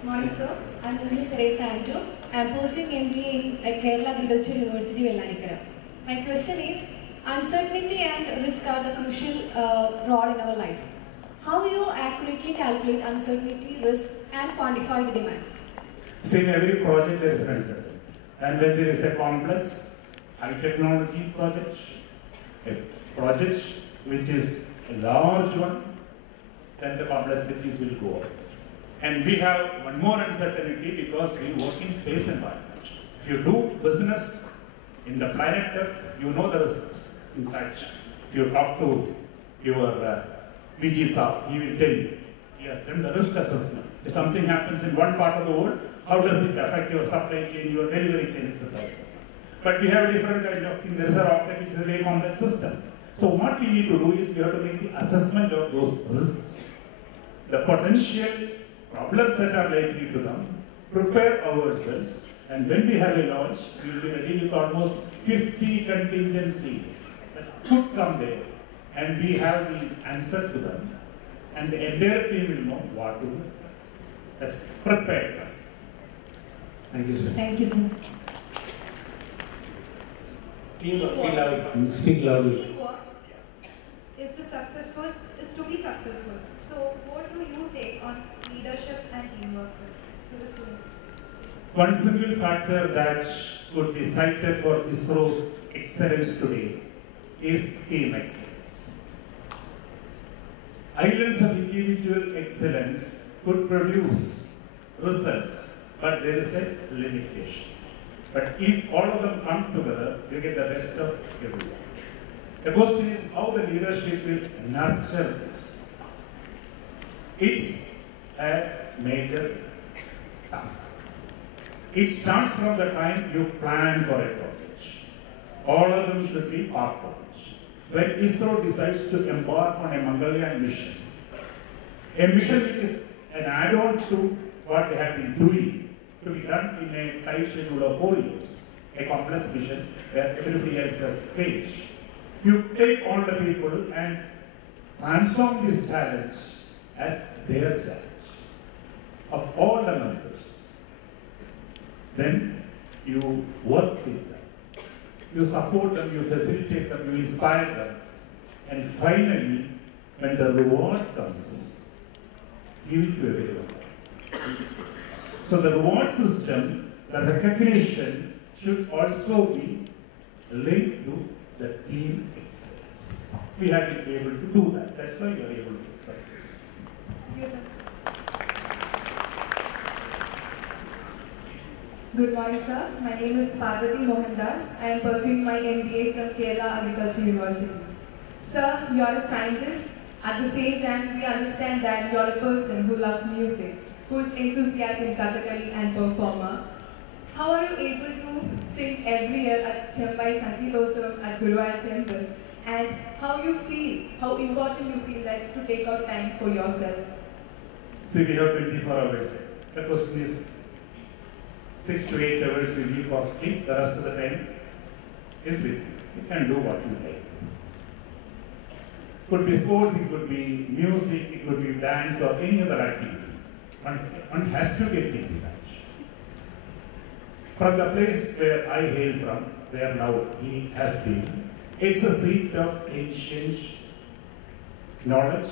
Morning, sir. I'm Teresa Anto. I'm pursuing MBA in Kerala Agriculture University, Vellanikara. My question is, uncertainty and risk are the crucial role in our life. How do you accurately calculate uncertainty, risk, and quantify the demands? See, in every project there is an uncertainty. And when there is a complex high technology project, a project which is a large one, then the complexities will go up. And we have one more uncertainty because we work in space environment. If you do business in the planet Earth, you know the risks. In fact, if you talk to your VG Saab, he will tell you. He has done the risk assessment. If something happens in one part of the world, how does it affect your supply chain, your delivery chain, etc. But we have a different kind of thing. There is an object which is a very complex system. So what we need to do is we have to make the assessment of those risks, the potential problems that are likely to come, prepare ourselves, and when we have a launch, we will be ready with almost 50 contingencies that could come there. and we have the answer to them, and the entire team will know what to do. That's preparedness. Thank you, sir. Thank you, sir. Teamwork. Speak loudly. Teamwork is to be successful. So, what do you take on leadership and teamwork, sir, to the students? One single factor that could be cited for ISRO's excellence today is team excellence. Islands of individual excellence could produce results, but there is a limitation. But if all of them come together, you get the best of everyone. The question is how the leadership will nurture this. It's a major task. It starts from the time you plan for a project. All of them should be part of it. When ISRO decides to embark on a Mangalyaan mission, a mission which is an add-on to what they have been doing, to be done in a tight schedule of 4 years, a complex mission where everybody else has failed. You take all the people and transform this challenge as their challenge of all the members. Then you work with them, you support them, you facilitate them, you inspire them, and finally, when the reward comes, give it to everyone. So the reward system, the recognition should also be linked to the team excellence. We have been able to do that. That's why we are able to succeed. Thank you, sir. Good morning, sir. My name is Parvati Mohandas. I am pursuing my MBA from Kerala Agriculture University. Sir, you are a scientist. At the same time, we understand that you are a person who loves music, who is enthusiastic in Kathakali and performer. How are you able to sing every year at Chembai Sangeetotsavam at Guruvayur Temple? And how important you feel like to take out time for yourself? See, we have 24 hours. The question is 6 to 8 hours we leave for sleep, the rest of the time is with you. You can do what you like. It could be sports, it could be music, it could be dance or any other activity. One has to get into that. From the place where I hail from, where now he has been, it's a seat of ancient knowledge,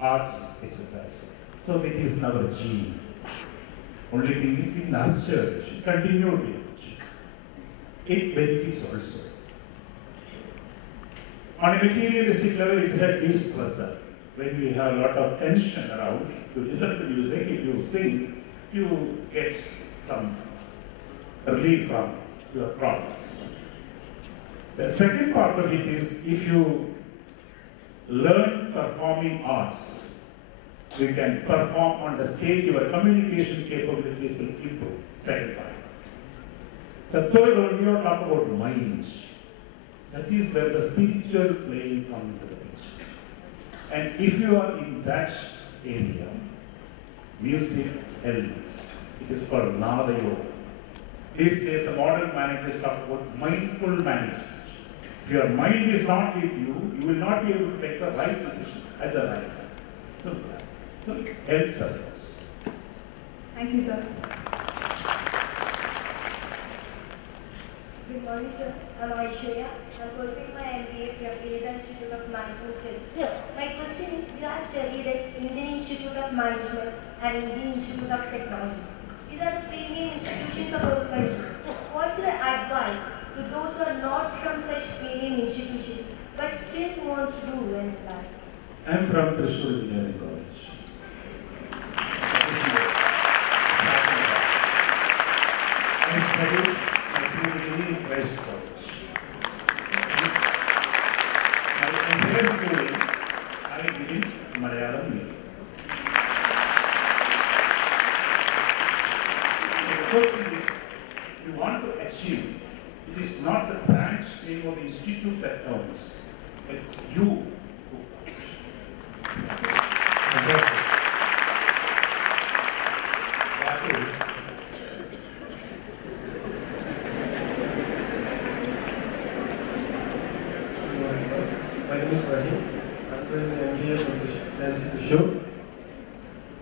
arts, etc. So it is in our gene. Only thing is we nurture it, continue with it. It benefits also. On a materialistic level, it is a de-stressor. When we have a lot of tension around, if you listen to music, if you sing, you get some relief from your problems. The second part of it is if you learn performing arts, you can perform on the stage, your communication capabilities will improve. Second part. The third one, you talk about mind. That is where the spiritual plane comes into the picture. And if you are in that area, music helps. It is called Nada Yoga. These days, the modern managers talk about mindful management. If your mind is not with you, you will not be able to take the right decision at the right time. Simple as that. So it helps us also. Thank you, sir. Good morning, sir. I'm Aishwarya. I'm pursuing my MBA from Indian Institute of Management Studies. My question is, you have studied at Indian Institute of Management and Indian Institute of Technology. These are the premium institutions of our country. What's your advice to those who are not from such premium institutions but still want to do well in life? I am from Thrissur Engineering College. I studied in Christ College. My entire schooling, I did in Malayalam medium. The question is, if you want to achieve, it is not the branch name of the institute that counts, it's you who counts. My name is Rahim.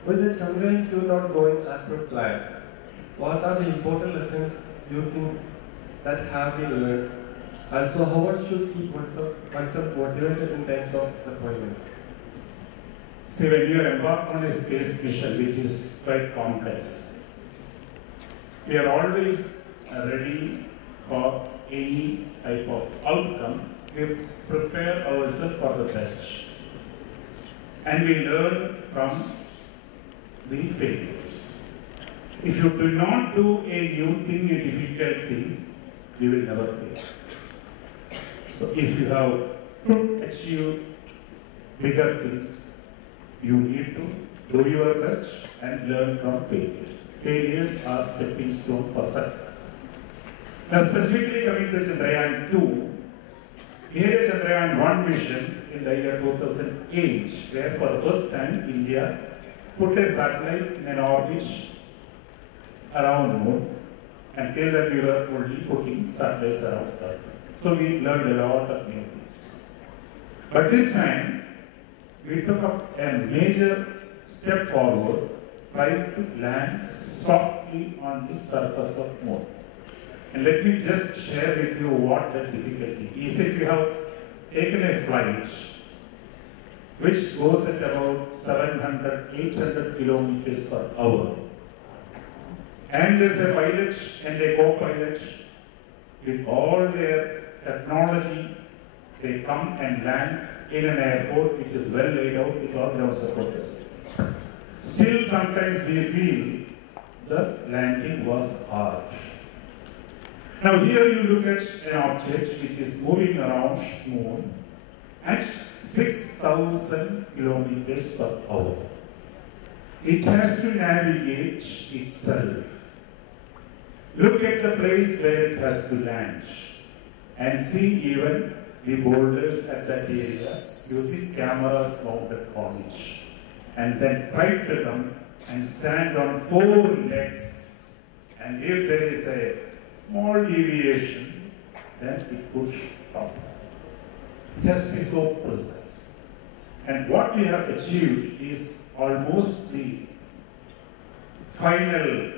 With the Chandrayaan-2 not going as per plan, what are the important lessons you think that have been learned? Also, how one should keep oneself motivated in times of disappointment? See, when you embark on a space mission, which is quite complex, we are always ready for any type of outcome. We prepare ourselves for the best. And we learn from the failures. If you do not do a new thing, a difficult thing, you will never fail. So if you have to achieve bigger things, you need to do your best and learn from failures. Failures are stepping stones for success. Now specifically coming to Chandrayaan-2, here is Chandrayaan-1 mission in the year 2008, where for the first time India put a satellite in an orbit around the moon, and till then we were only putting satellites around Earth. So we learned a lot of new things. But this time, we took up a major step forward, trying to land softly on the surface of moon. And let me just share with you what the difficulty is. If you have taken a flight which goes at about 700, 800 kilometers per hour, and there's a pilot and a co-pilot with all their technology, they come and land in an airport which is well laid out with all ground support facilities. Still, sometimes we feel the landing was hard. Now here you look at an object which is moving around the moon at 6,000 kilometers per hour. It has to navigate itself. Look at the place where it has to land and see even the boulders at that area using cameras mounted on it. And then try to come and stand on 4 legs. And if there is a small deviation, then it could stop. It has to be so precise. And what we have achieved is almost the final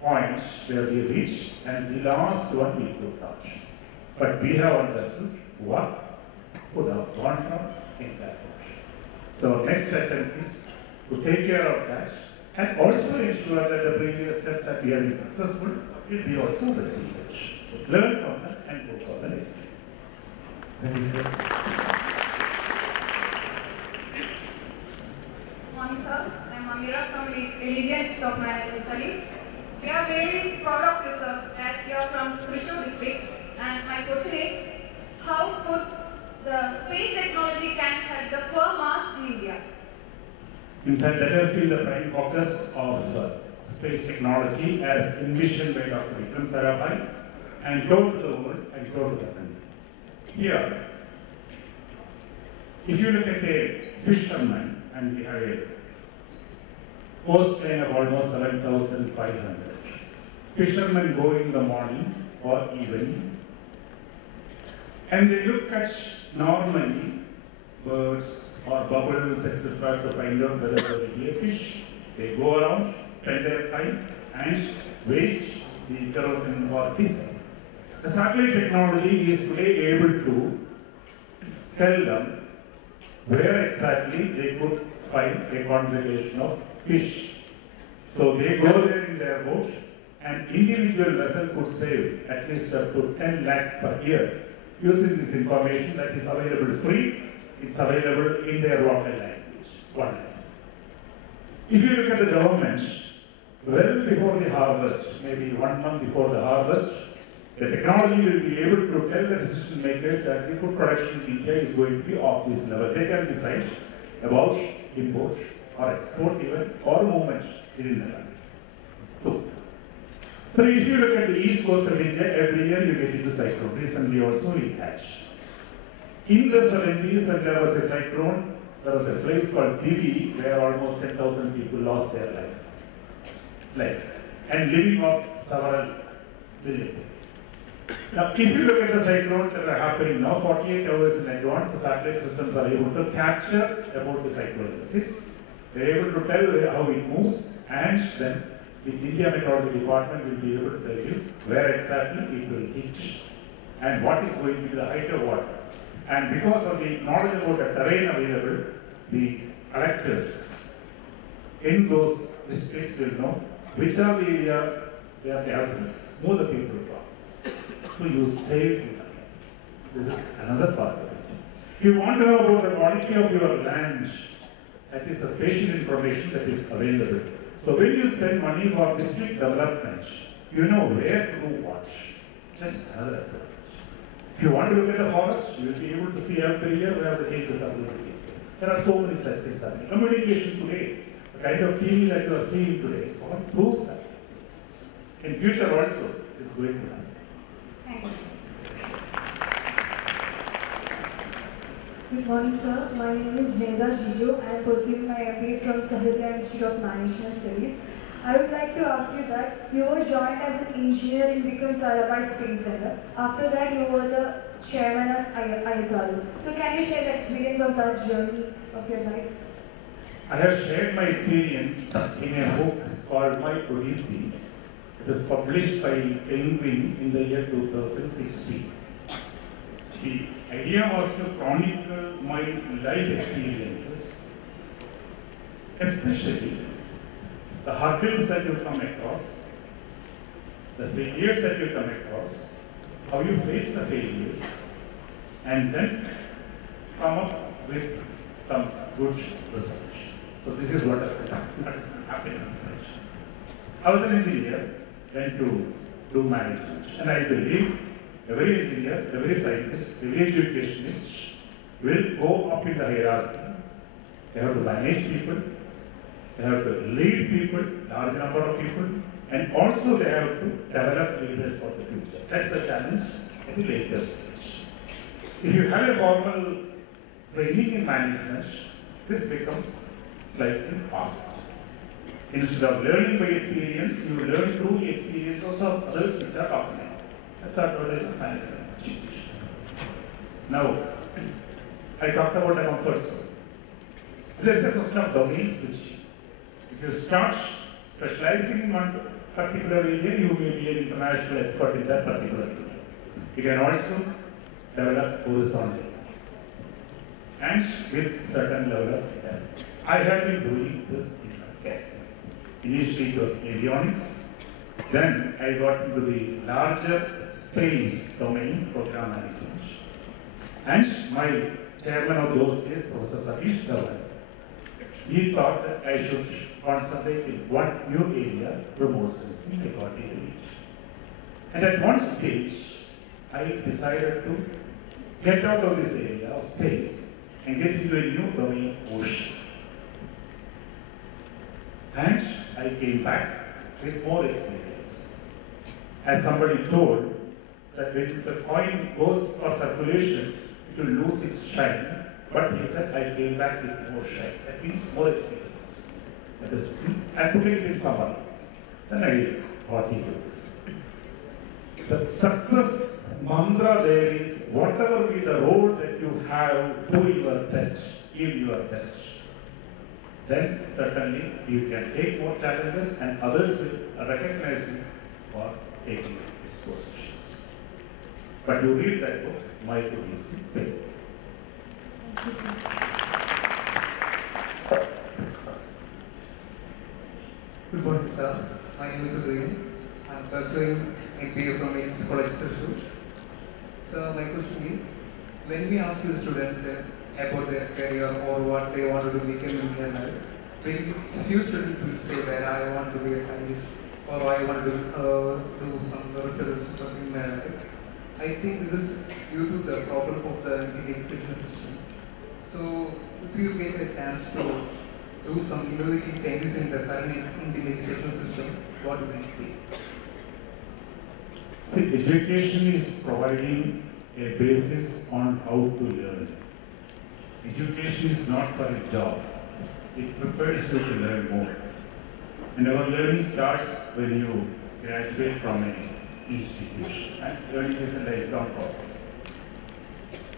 point where we reached, and the last one we could touch. But we have understood what could have gone wrong in that portion. So next attempt is to take care of that and also ensure that the previous steps that we have been successful will be also repeated. So learn from that and go for the next step. Thank you, sir. Morning, sir. I'm Amira from Elysian Institute of Management Studies. We are really proud of you, sir, as you are from Thrissur district. And my question is, how could the space technology can help the poor mass in India? In fact, that has been the prime focus of space technology as envisioned by Dr. Vikram Sarabhai and told to the world and told to the country. Here, if you look at a fisherman, and we have a coastline of almost 11,500. Fishermen go in the morning or evening, and they look at normally birds or bubbles, etc., to find out whether there will be a fish. They go around, spend their time, and waste the kerosene or diesel. The satellite technology is today able to tell them where exactly they could find a congregation of fish. So they go there in their boat, and individual vessel could save at least up to 10 lakhs per year using this information that is available free. It's available in their local language. If you look at the government, well before the harvest, maybe 1 month before the harvest, the technology will be able to tell the decision makers that the food production in India is going to be of this level. They can decide about import or export even, or movement within the country. So if you look at the east coast of India, every year you get into cyclone. Recently also we had. In the 70s, when there was a cyclone, there was a place called Divi where almost 10,000 people lost their life. And living off several billion. Now, if you look at the cyclones that are happening now, 48 hours in advance, the satellite systems are able to capture about the cyclone. They're able to tell how it moves, and then the India Meteorology Department will be able to tell you where exactly it will hit and what is going to be the height of water. And because of the knowledge about the terrain available, the collectors in those districts will know which are the area where they have to move the people from. So you save the money. This is another part of it. If you want to know about the quality of your land, that is the spatial information that is available. So when you spend money for district development, you know where to do what. That's another approach. If you want to look at the forest, you will be able to see every year where the changes are going to be. There are so many such things happening. Communication today, the kind of TV that you are seeing today, is all proves that. In future also, is going to happen. Thank you. Good morning, sir. My name is Jenda Jijo. I am pursuing my MBA from Sahitya Institute of Management Studies. I would like to ask you that you were joined as an engineer in Vikram Sarabhai Space Center. After that, you were the chairman of ISRO. So can you share the experience of that journey of your life? I have shared my experience in a book called My Odyssey. It was published by Penguin in the year 2016. The idea was to chronicle my life experiences, especially the hurdles that you come across, the failures that you come across, how you face the failures, and then come up with some good research. So this is what happened. I was an engineer, went to do management, and I believe every engineer, every scientist, every educationist will go up in the hierarchy. They have to manage people, they have to lead people, large number of people, and also they have to develop leaders for the future. That's the challenge at the later stage. If you have a formal training in management, this becomes slightly faster. Instead of learning by experience, you learn through the experiences of others which are happening. That's our knowledge of management. Now, I talked about the comfort zone. There is a question of domain switching. If you start specializing in one particular area, you may be an international expert in that particular area. You can also develop horizontally and with certain level of care. I have been doing this in my care. Initially it was avionics, then I got into the larger space domain, program management. And my chairman of those days, Professor Satish Dhawan, he thought that I should concentrate in one new area, remote sensing. I got into it. And at one stage, I decided to get out of this area of space and get into a new domain, ocean. And I came back with more experience. As somebody told, that when the coin goes for circulation, it will lose its shine. But he said, I came back with more shine. That means more experience. That is, I put it in someone. Then I got into this. The success mantra there is, whatever be the role that you have, do your best, give your best. Then certainly you can take more challenges and others will recognize you for taking these positions. But you read that book, My Odyssey. Thank you, sir. Good morning, sir. My name is Udayam. I am pursuing MBA from AIMS College, Thrissur. So my question is, when we ask the students about their career or what they want to do become in their life, very few students will say that I want to be a scientist or I want to do some research in my life. I think this is due to the problem of the Indian education system. So if you get a chance to do some innovative changes in the current Indian education system, what would it be? See, education is providing a basis on how to learn. Education is not for a job. It prepares you to learn more. And our learning starts when you graduate from an institution. And learning is a lifelong process.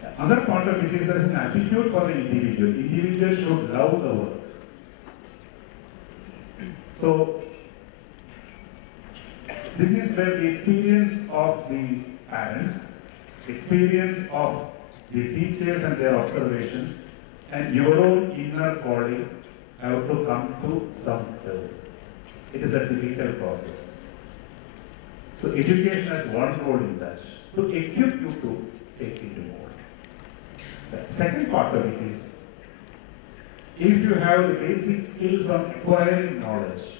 The other part of it is there's an attitude for the individual. Individual should love the work. So this is where the experience of the parents, experience of the teachers and their observations, and your own inner calling have to come to some level. It is a difficult process. So education has one role in that, to equip you to take into more. The second part of it is, if you have the basic skills on acquiring knowledge,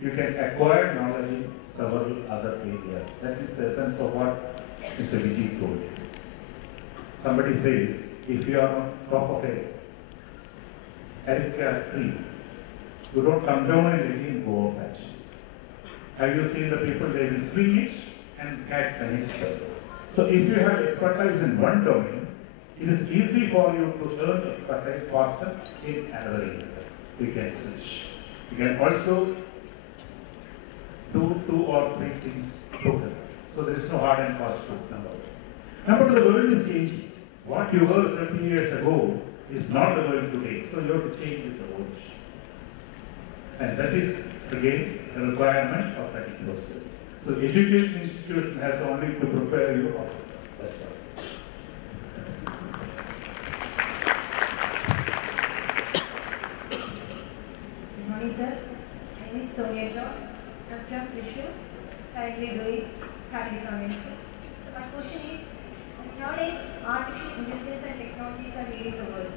you can acquire knowledge in several other areas. That is the essence of what Mr. Vijay told you. Somebody says, if you are on top of a areca tree, you don't come down and again go up at it. Have you seen the people, they will swing it and catch the next step. So if you have expertise in one domain, it is easy for you to earn expertise faster in another area. You can switch. You can also do 2 or 3 things together. So there is no hard and fast rule, number one. Number two, the world is changing. What you heard 30 years ago is not the world today. So you have to change with the world. And that is, again, a requirement of particular skill. So education institution has only to prepare you. That's all. Good morning, sir. My name is Sonia George. I'm from Thrissur, currently doing third economics. So my question is, nowadays artificial intelligence and technologies are leading the world.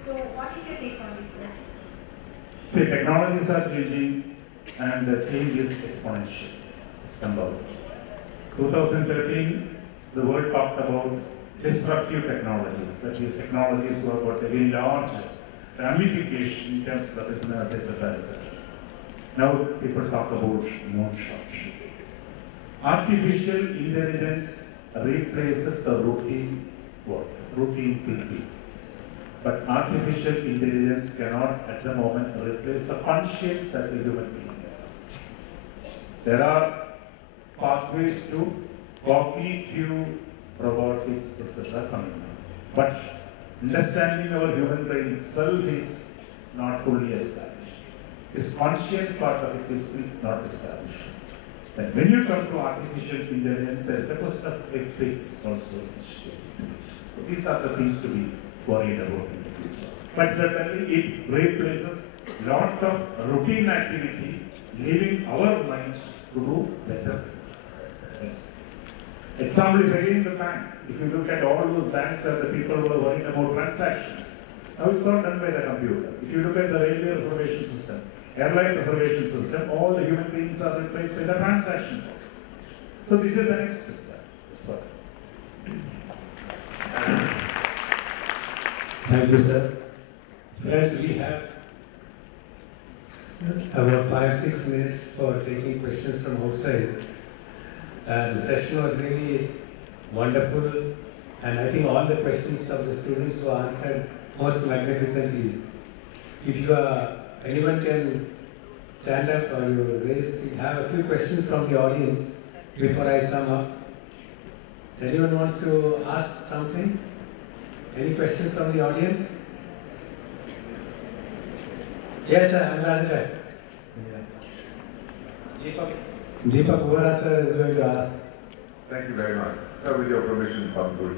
So what is your take on this, sir? See, technologies are changing and the change is exponential. It's number one. 2013, the world talked about disruptive technologies. That is, technologies who have got a very large ramification in terms of the business, etc., etc. Now people talk about moonshots. Artificial intelligence replaces the routine work, routine thinking. But artificial intelligence cannot at the moment replace the conscience that the human being has. There are pathways to cognitive robotics, etc. coming now. But understanding our human brain itself is not fully established. This conscience part of it is still not established. And when you come to artificial intelligence, there is a question of ethics also. So these are the things to be worried about in the future. But certainly it replaces a lot of routine activity, leaving our minds to do better. Yes. Example is again the bank. If you look at all those banks where the people were worried about transactions, now it's all done by the computer. If you look at the railway reservation system, airline reservation system, all the human beings are replaced by the transaction process. So this is the next step. That's what. Thank you, sir. Friends, we have about 5-6 minutes for taking questions from outside. The session was really wonderful, and I think all the questions of the students were answered most magnificently. If you anyone can stand up or you raise, we have a few questions from the audience before I sum up. Anyone wants to ask something? Any questions from the audience? Yes, sir, Ambassador. Deepak Vora, sir, is going to ask. Thank you very much. Sir, with your permission, Doctor.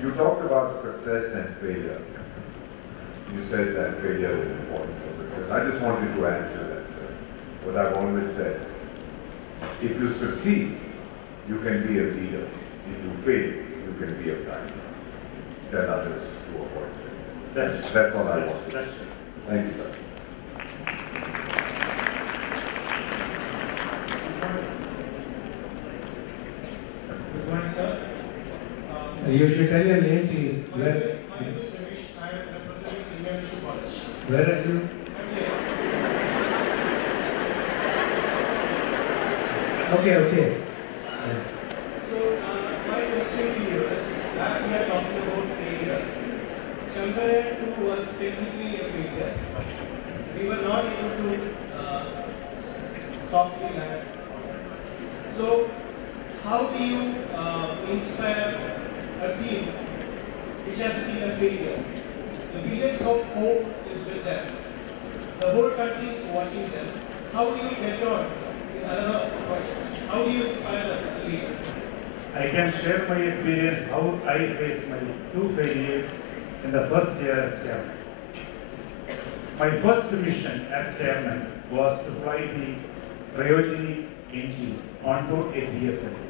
You talked about success and failure. You said that failure was important for success. I just wanted to add to that, sir, what I've always said. If you succeed, you can be a leader. If you fail, you can be a guide. Tell others to avoid failure. That's all I want. Thank you, sir. Good morning, sir. You should tell your name, please. My name is Ramesh. I am representing Junior College. Where are you? Okay. So, my question to you is, as we are talking about failure, Chandrayaan 2 was technically a failure. We were not able to softly land. So, how do you inspire a team which has seen a failure? The billions of hope is with them. The whole country is watching them. How do you get on in another project? How do you inspire them as a leader? I can share my experience how I faced my 2 failures in the first year as chairman. My first mission as chairman was to fly the cryogenic engine onto a GSLV.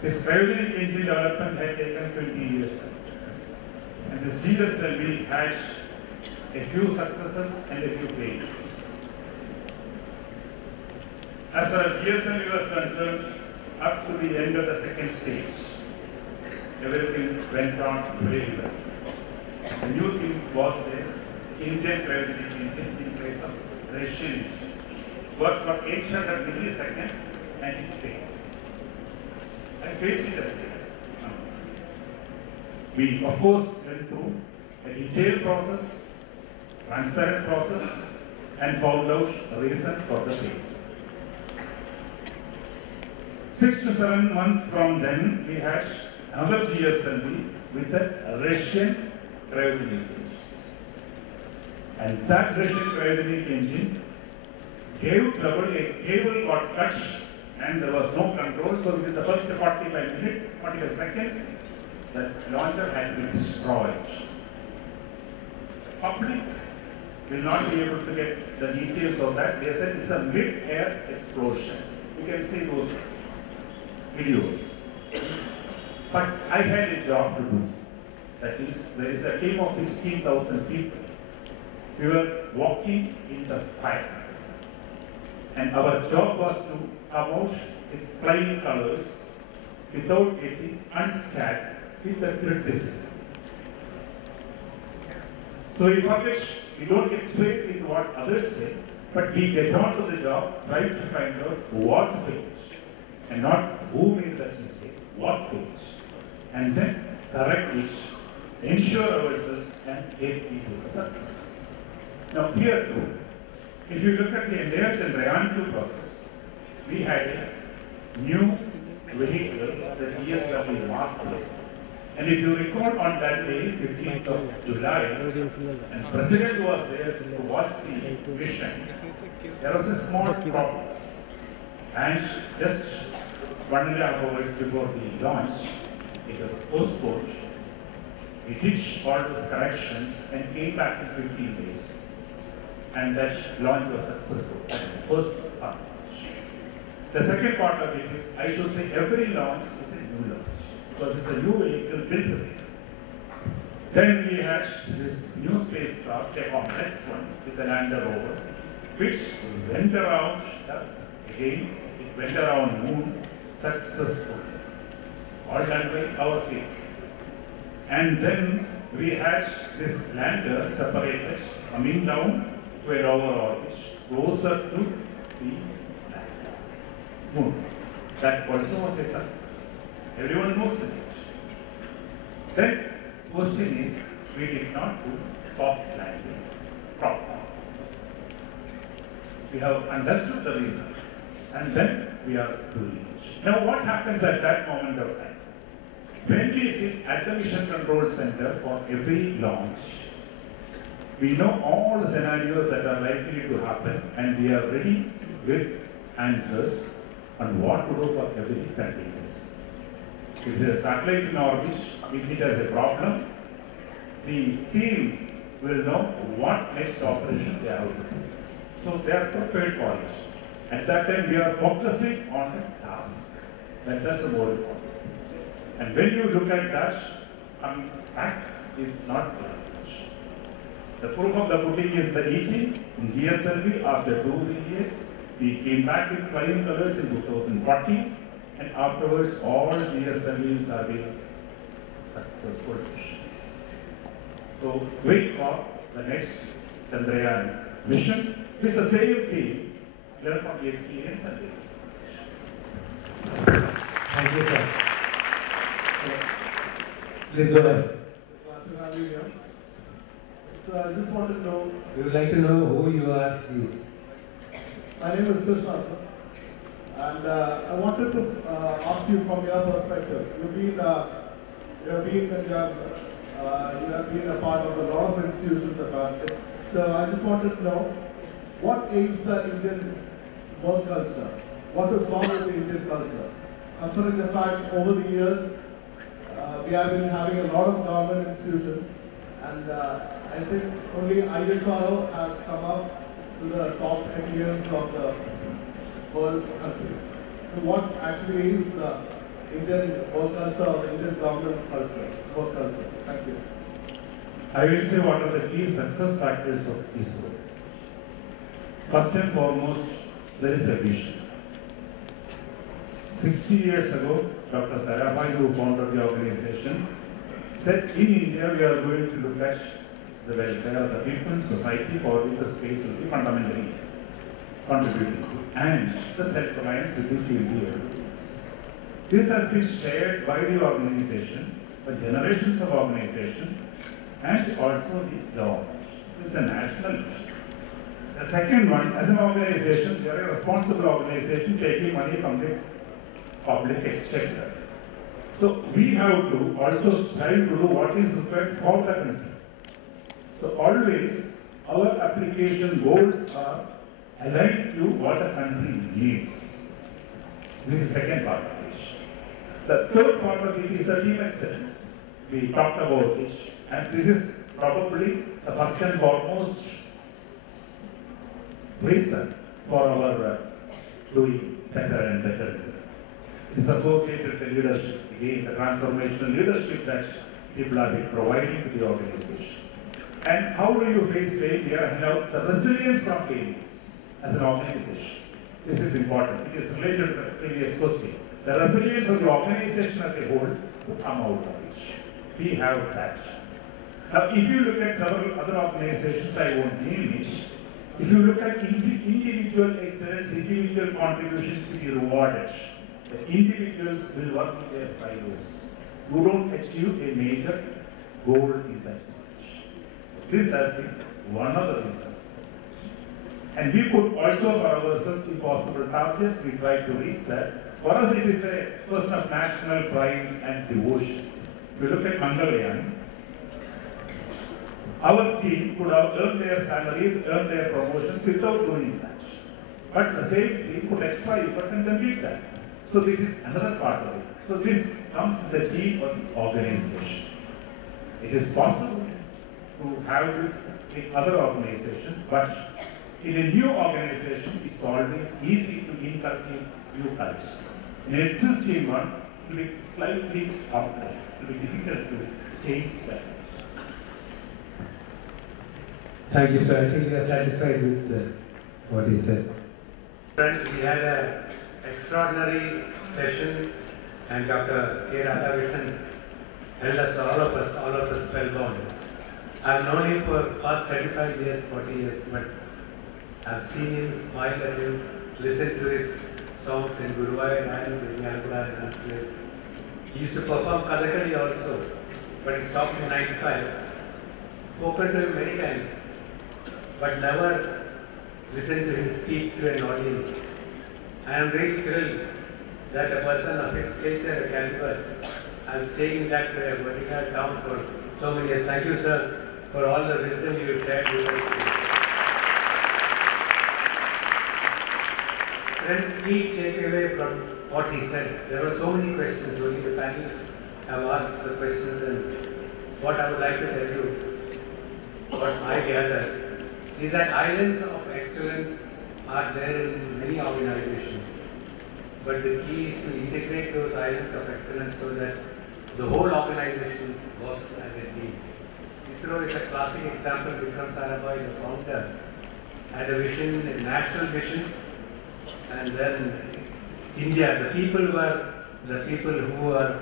This cryogenic engine development had taken 20 years. And this GSLV had a few successes and a few failures. As far as GSLV was concerned, up to the end of the second stage, everything went on very well. The new thing was the Indian cryogenic engine in place of Russian engine. Worked for 800 milliseconds and it failed. I faced it as well. We, of course, went through a detailed process, transparent process, and found out the reasons for the failure. 6 to 7 months from then, we had another GSLV with a Russian cryogenic engine. And that Russian cryogenic engine gave trouble, a cable got cut, and there was no control. So within the first 45 seconds, the launcher had been destroyed. Public will not be able to get the details of that. They said it's a mid-air explosion. You can see those videos. But I had a job to do. That is, there is a team of 16,000 people. We were walking in the fire. And our job was to come out with flying colors without getting unscared with the criticism. So we forget, we don't get swayed with what others say, but we get on to the job, try to find out what fails, and not who made that mistake, what fails, and then correct it, ensure ourselves, and get into success. Now here too, if you look at the entire Chandrayaan-2 process, we had a new vehicle, the GSLV Mark II. And if you recall on that day, 15th of July, and President was there to watch the mission, there was a small problem. And just 1.5 hours before the launch, it was postponed. We did all those corrections and came back in 15 days. And that launch was successful. That's the first part. The second part of it is, I should say every launch is a new launch, because it's a new vehicle built with it. Then we had this new spacecraft, a complex one, with the lander rover, which went around, again, it went around Moon successfully. All done by our team. And then we had this lander separated, coming down to a lower orbit, closer to the Moon. That also was a success. Everyone knows this. Then, question is, we did not do soft landing properly. We have understood the reason, and then we are doing it. Now, what happens at that moment of time? When we sit at the Mission Control Center for every launch, we know all the scenarios that are likely to happen, and we are ready with answers on what to do for every contingency. If there is a satellite in orbit, if it has a problem, the team will know what next operation they have to do. So they are prepared for it. At that time, we are focusing on the task. That's the more important. And when you look at that, coming back is not very much. The proof of the pudding is the eating. In GSLV, after 2 years, we came back with flying colors in 2014, and afterwards all GSLVs have been successful missions. So wait for the next Chandrayaan mission. It's the same team, learn from the experience and Thank you, sir. Please go ahead. Glad to have you here. So I just want to know. We would like to know who you are, please. My name is Thrissur, and I wanted to ask you from your perspective. You have been a part of a lot of institutions that are So I just wanted to know, what aids the Indian work culture? What is wrong with the Indian culture? Considering the fact over the years, we have been having a lot of government institutions, and I think only ISRO has come up to the top echelons of the world countries. So what actually is the Indian work culture or the Indian government culture, work culture? Thank you. I will say what are the key success factors of ISRO. First and foremost, there is a vision. 60 years ago, Dr. Sarabhai, who founded the organization, said in India we are going to look at the welfare of the people, society, for which the space will be fundamentally contributing to, and the self-reliance with which we will be able to do this. This has been shared by the organization, by generations of organization, and also the government. It's a national issue. The second one, as an organization, we are a responsible organization taking money from the public exchequer. So we have to also strive to do what is required for the country. So always our application goals are aligned to what the country needs. This is the second part of it. The third part of it is the team excellence. We talked about it, and this is probably the first and foremost reason for our doing better and better. It's associated with the leadership, again, the transformational leadership that people have been providing to the organization. And how do you face failure and how the resilience from failures as an organization? This is important. It is related to the previous question. The resilience of the organization as a whole to come out of it. We have that. Now, if you look at several other organizations, I won't name it. If you look at individual excellence, individual contributions to be rewarded, the individuals will work with their silos. You don't achieve a major goal in that situation. This has been one of the reasons. And we put also for ourselves impossible targets. We try to reach that. For us, it is a question of national pride and devotion. If you look at Mangalyaan, our team could have earned their salary, earned their promotions without doing that. But the same team could extra effort and complete that. So this is another part of it. So this comes with the G of the organization. It is possible to have this in other organizations, but in a new organization, it's always easy to inculcate new culture. In an existing one, it will be slightly complex. It will be difficult to change that. Thank you, sir. I think we are satisfied with what he said. Friends, we had an extraordinary session, and Dr. K. Radhakrishnan held us, all of us spellbound. I've known him for past 35 years, 40 years, but I've seen him, smile at him, listen to his songs in Guruvayur and in Yanaguda and other places. He used to perform Kathakali also, but he stopped in 95. Spoken to him many times, but never listened to him speak to an audience. I am really thrilled that a person of his stature, caliber, I'm staying in that particular town for so many years. Thank you, sir, for all the wisdom you shared with us. Friends, key takeaway from what he said. There were so many questions. Only the panelists have asked the questions, and what I would like to tell you, what I gather, is that islands of excellence are there in many organizations. But the key is to integrate those islands of excellence so that the whole organization works as a team. ISRO is a classic example. Vikram Sarabhai, the founder, had a vision, a national vision, and then India, the people who were,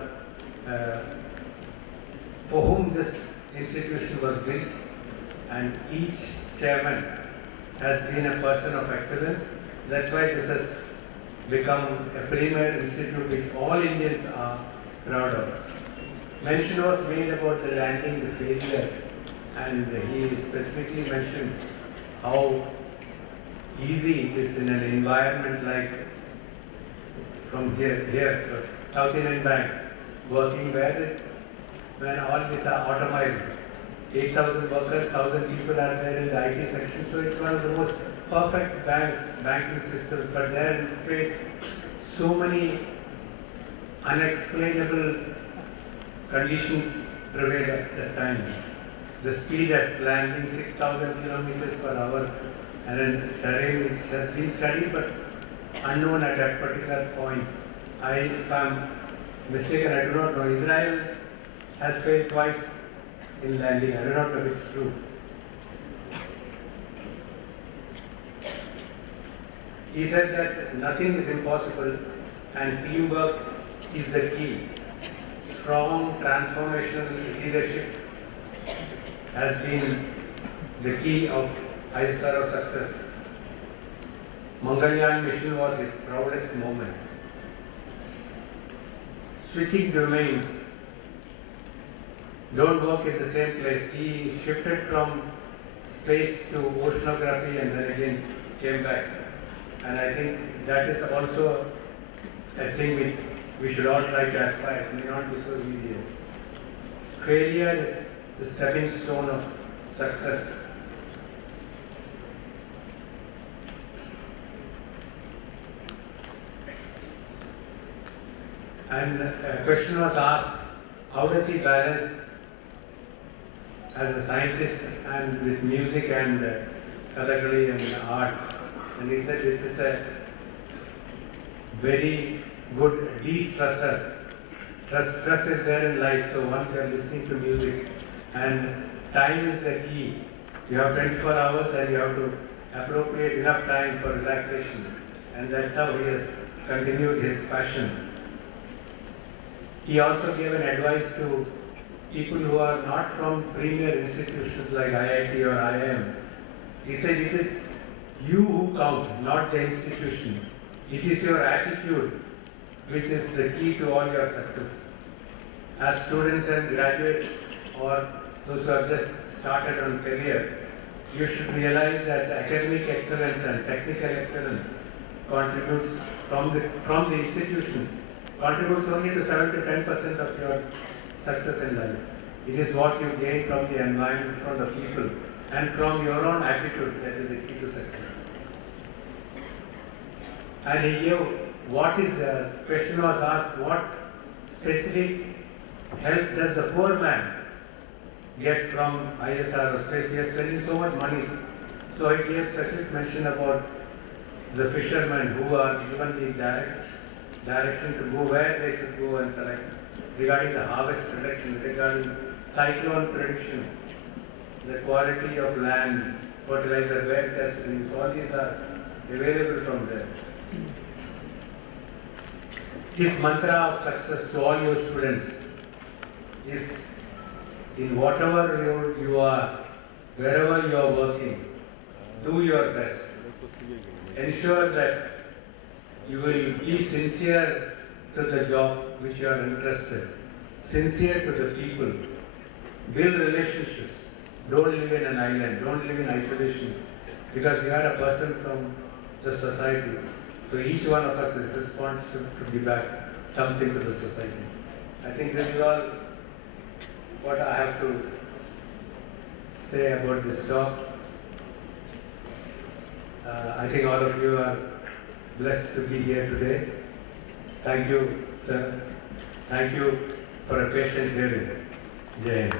for whom this institution was built, and each chairman has been a person of excellence. That's why this has become a premier institute which all Indians are proud of. Mention was made about the landing, the failure, and he specifically mentioned how easy it is in an environment like from here, South Indian Bank, working where it's when all these are automated. 8,000 workers, 1,000 people are there in the IT section. So it's one of the most perfect banking systems. But there in space, so many unexplainable conditions prevailed at that time. The speed at landing 6,000 kilometers per hour, and then terrain which has been studied but unknown at that particular point. If I'm mistaken, I do not know. Israel has failed twice in landing. I do not know if it's true. He said that nothing is impossible and teamwork is the key. Strong transformational leadership has been the key of ISRO success. Mangalyaan mission was his proudest moment. Switching domains, don't work in the same place. He shifted from space to oceanography and then again came back. And I think that is also a thing which we should all try to aspire. It may not be so easy. Failure is the stepping stone of success. And a question was asked, how does he balance as a scientist and with music and Kathakali and art? And he said it is a very good de-stressor. Stress is there in life, so once you are listening to music, and time is the key. You have 24 hours and you have to appropriate enough time for relaxation. And that's how he has continued his passion. He also gave an advice to people who are not from premier institutions like IIT or IIM. He said it is you who count, not the institution. It is your attitude which is the key to all your success. As students and graduates or those who have just started on career, you should realize that academic excellence and technical excellence contributes from the institution, contributes only to 7 to 10% of your success in life. It is what you gain from the environment, from the people, and from your own attitude that is the key to success. And he gave the question was asked, what specific help does the poor man get from ISRO space? He is spending so much money. So he gave specific mention about the fishermen who are given the direction to go where they should go and collect, regarding the harvest prediction, regarding cyclone prediction, the quality of land, fertilizer, where it has to be used. All these are available from there. His mantra of success to all your students is, in whatever you are, wherever you are working, do your best. Ensure that you will be sincere to the job which you are interested, sincere to the people, build relationships, don't live in an island, don't live in isolation, because you are a person from the society. So each one of us is responsible to give back something to the society. I think this is all what I have to say about this talk. I think all of you are blessed to be here today. Thank you, sir. Thank you for a patient hearing. Jai Hind.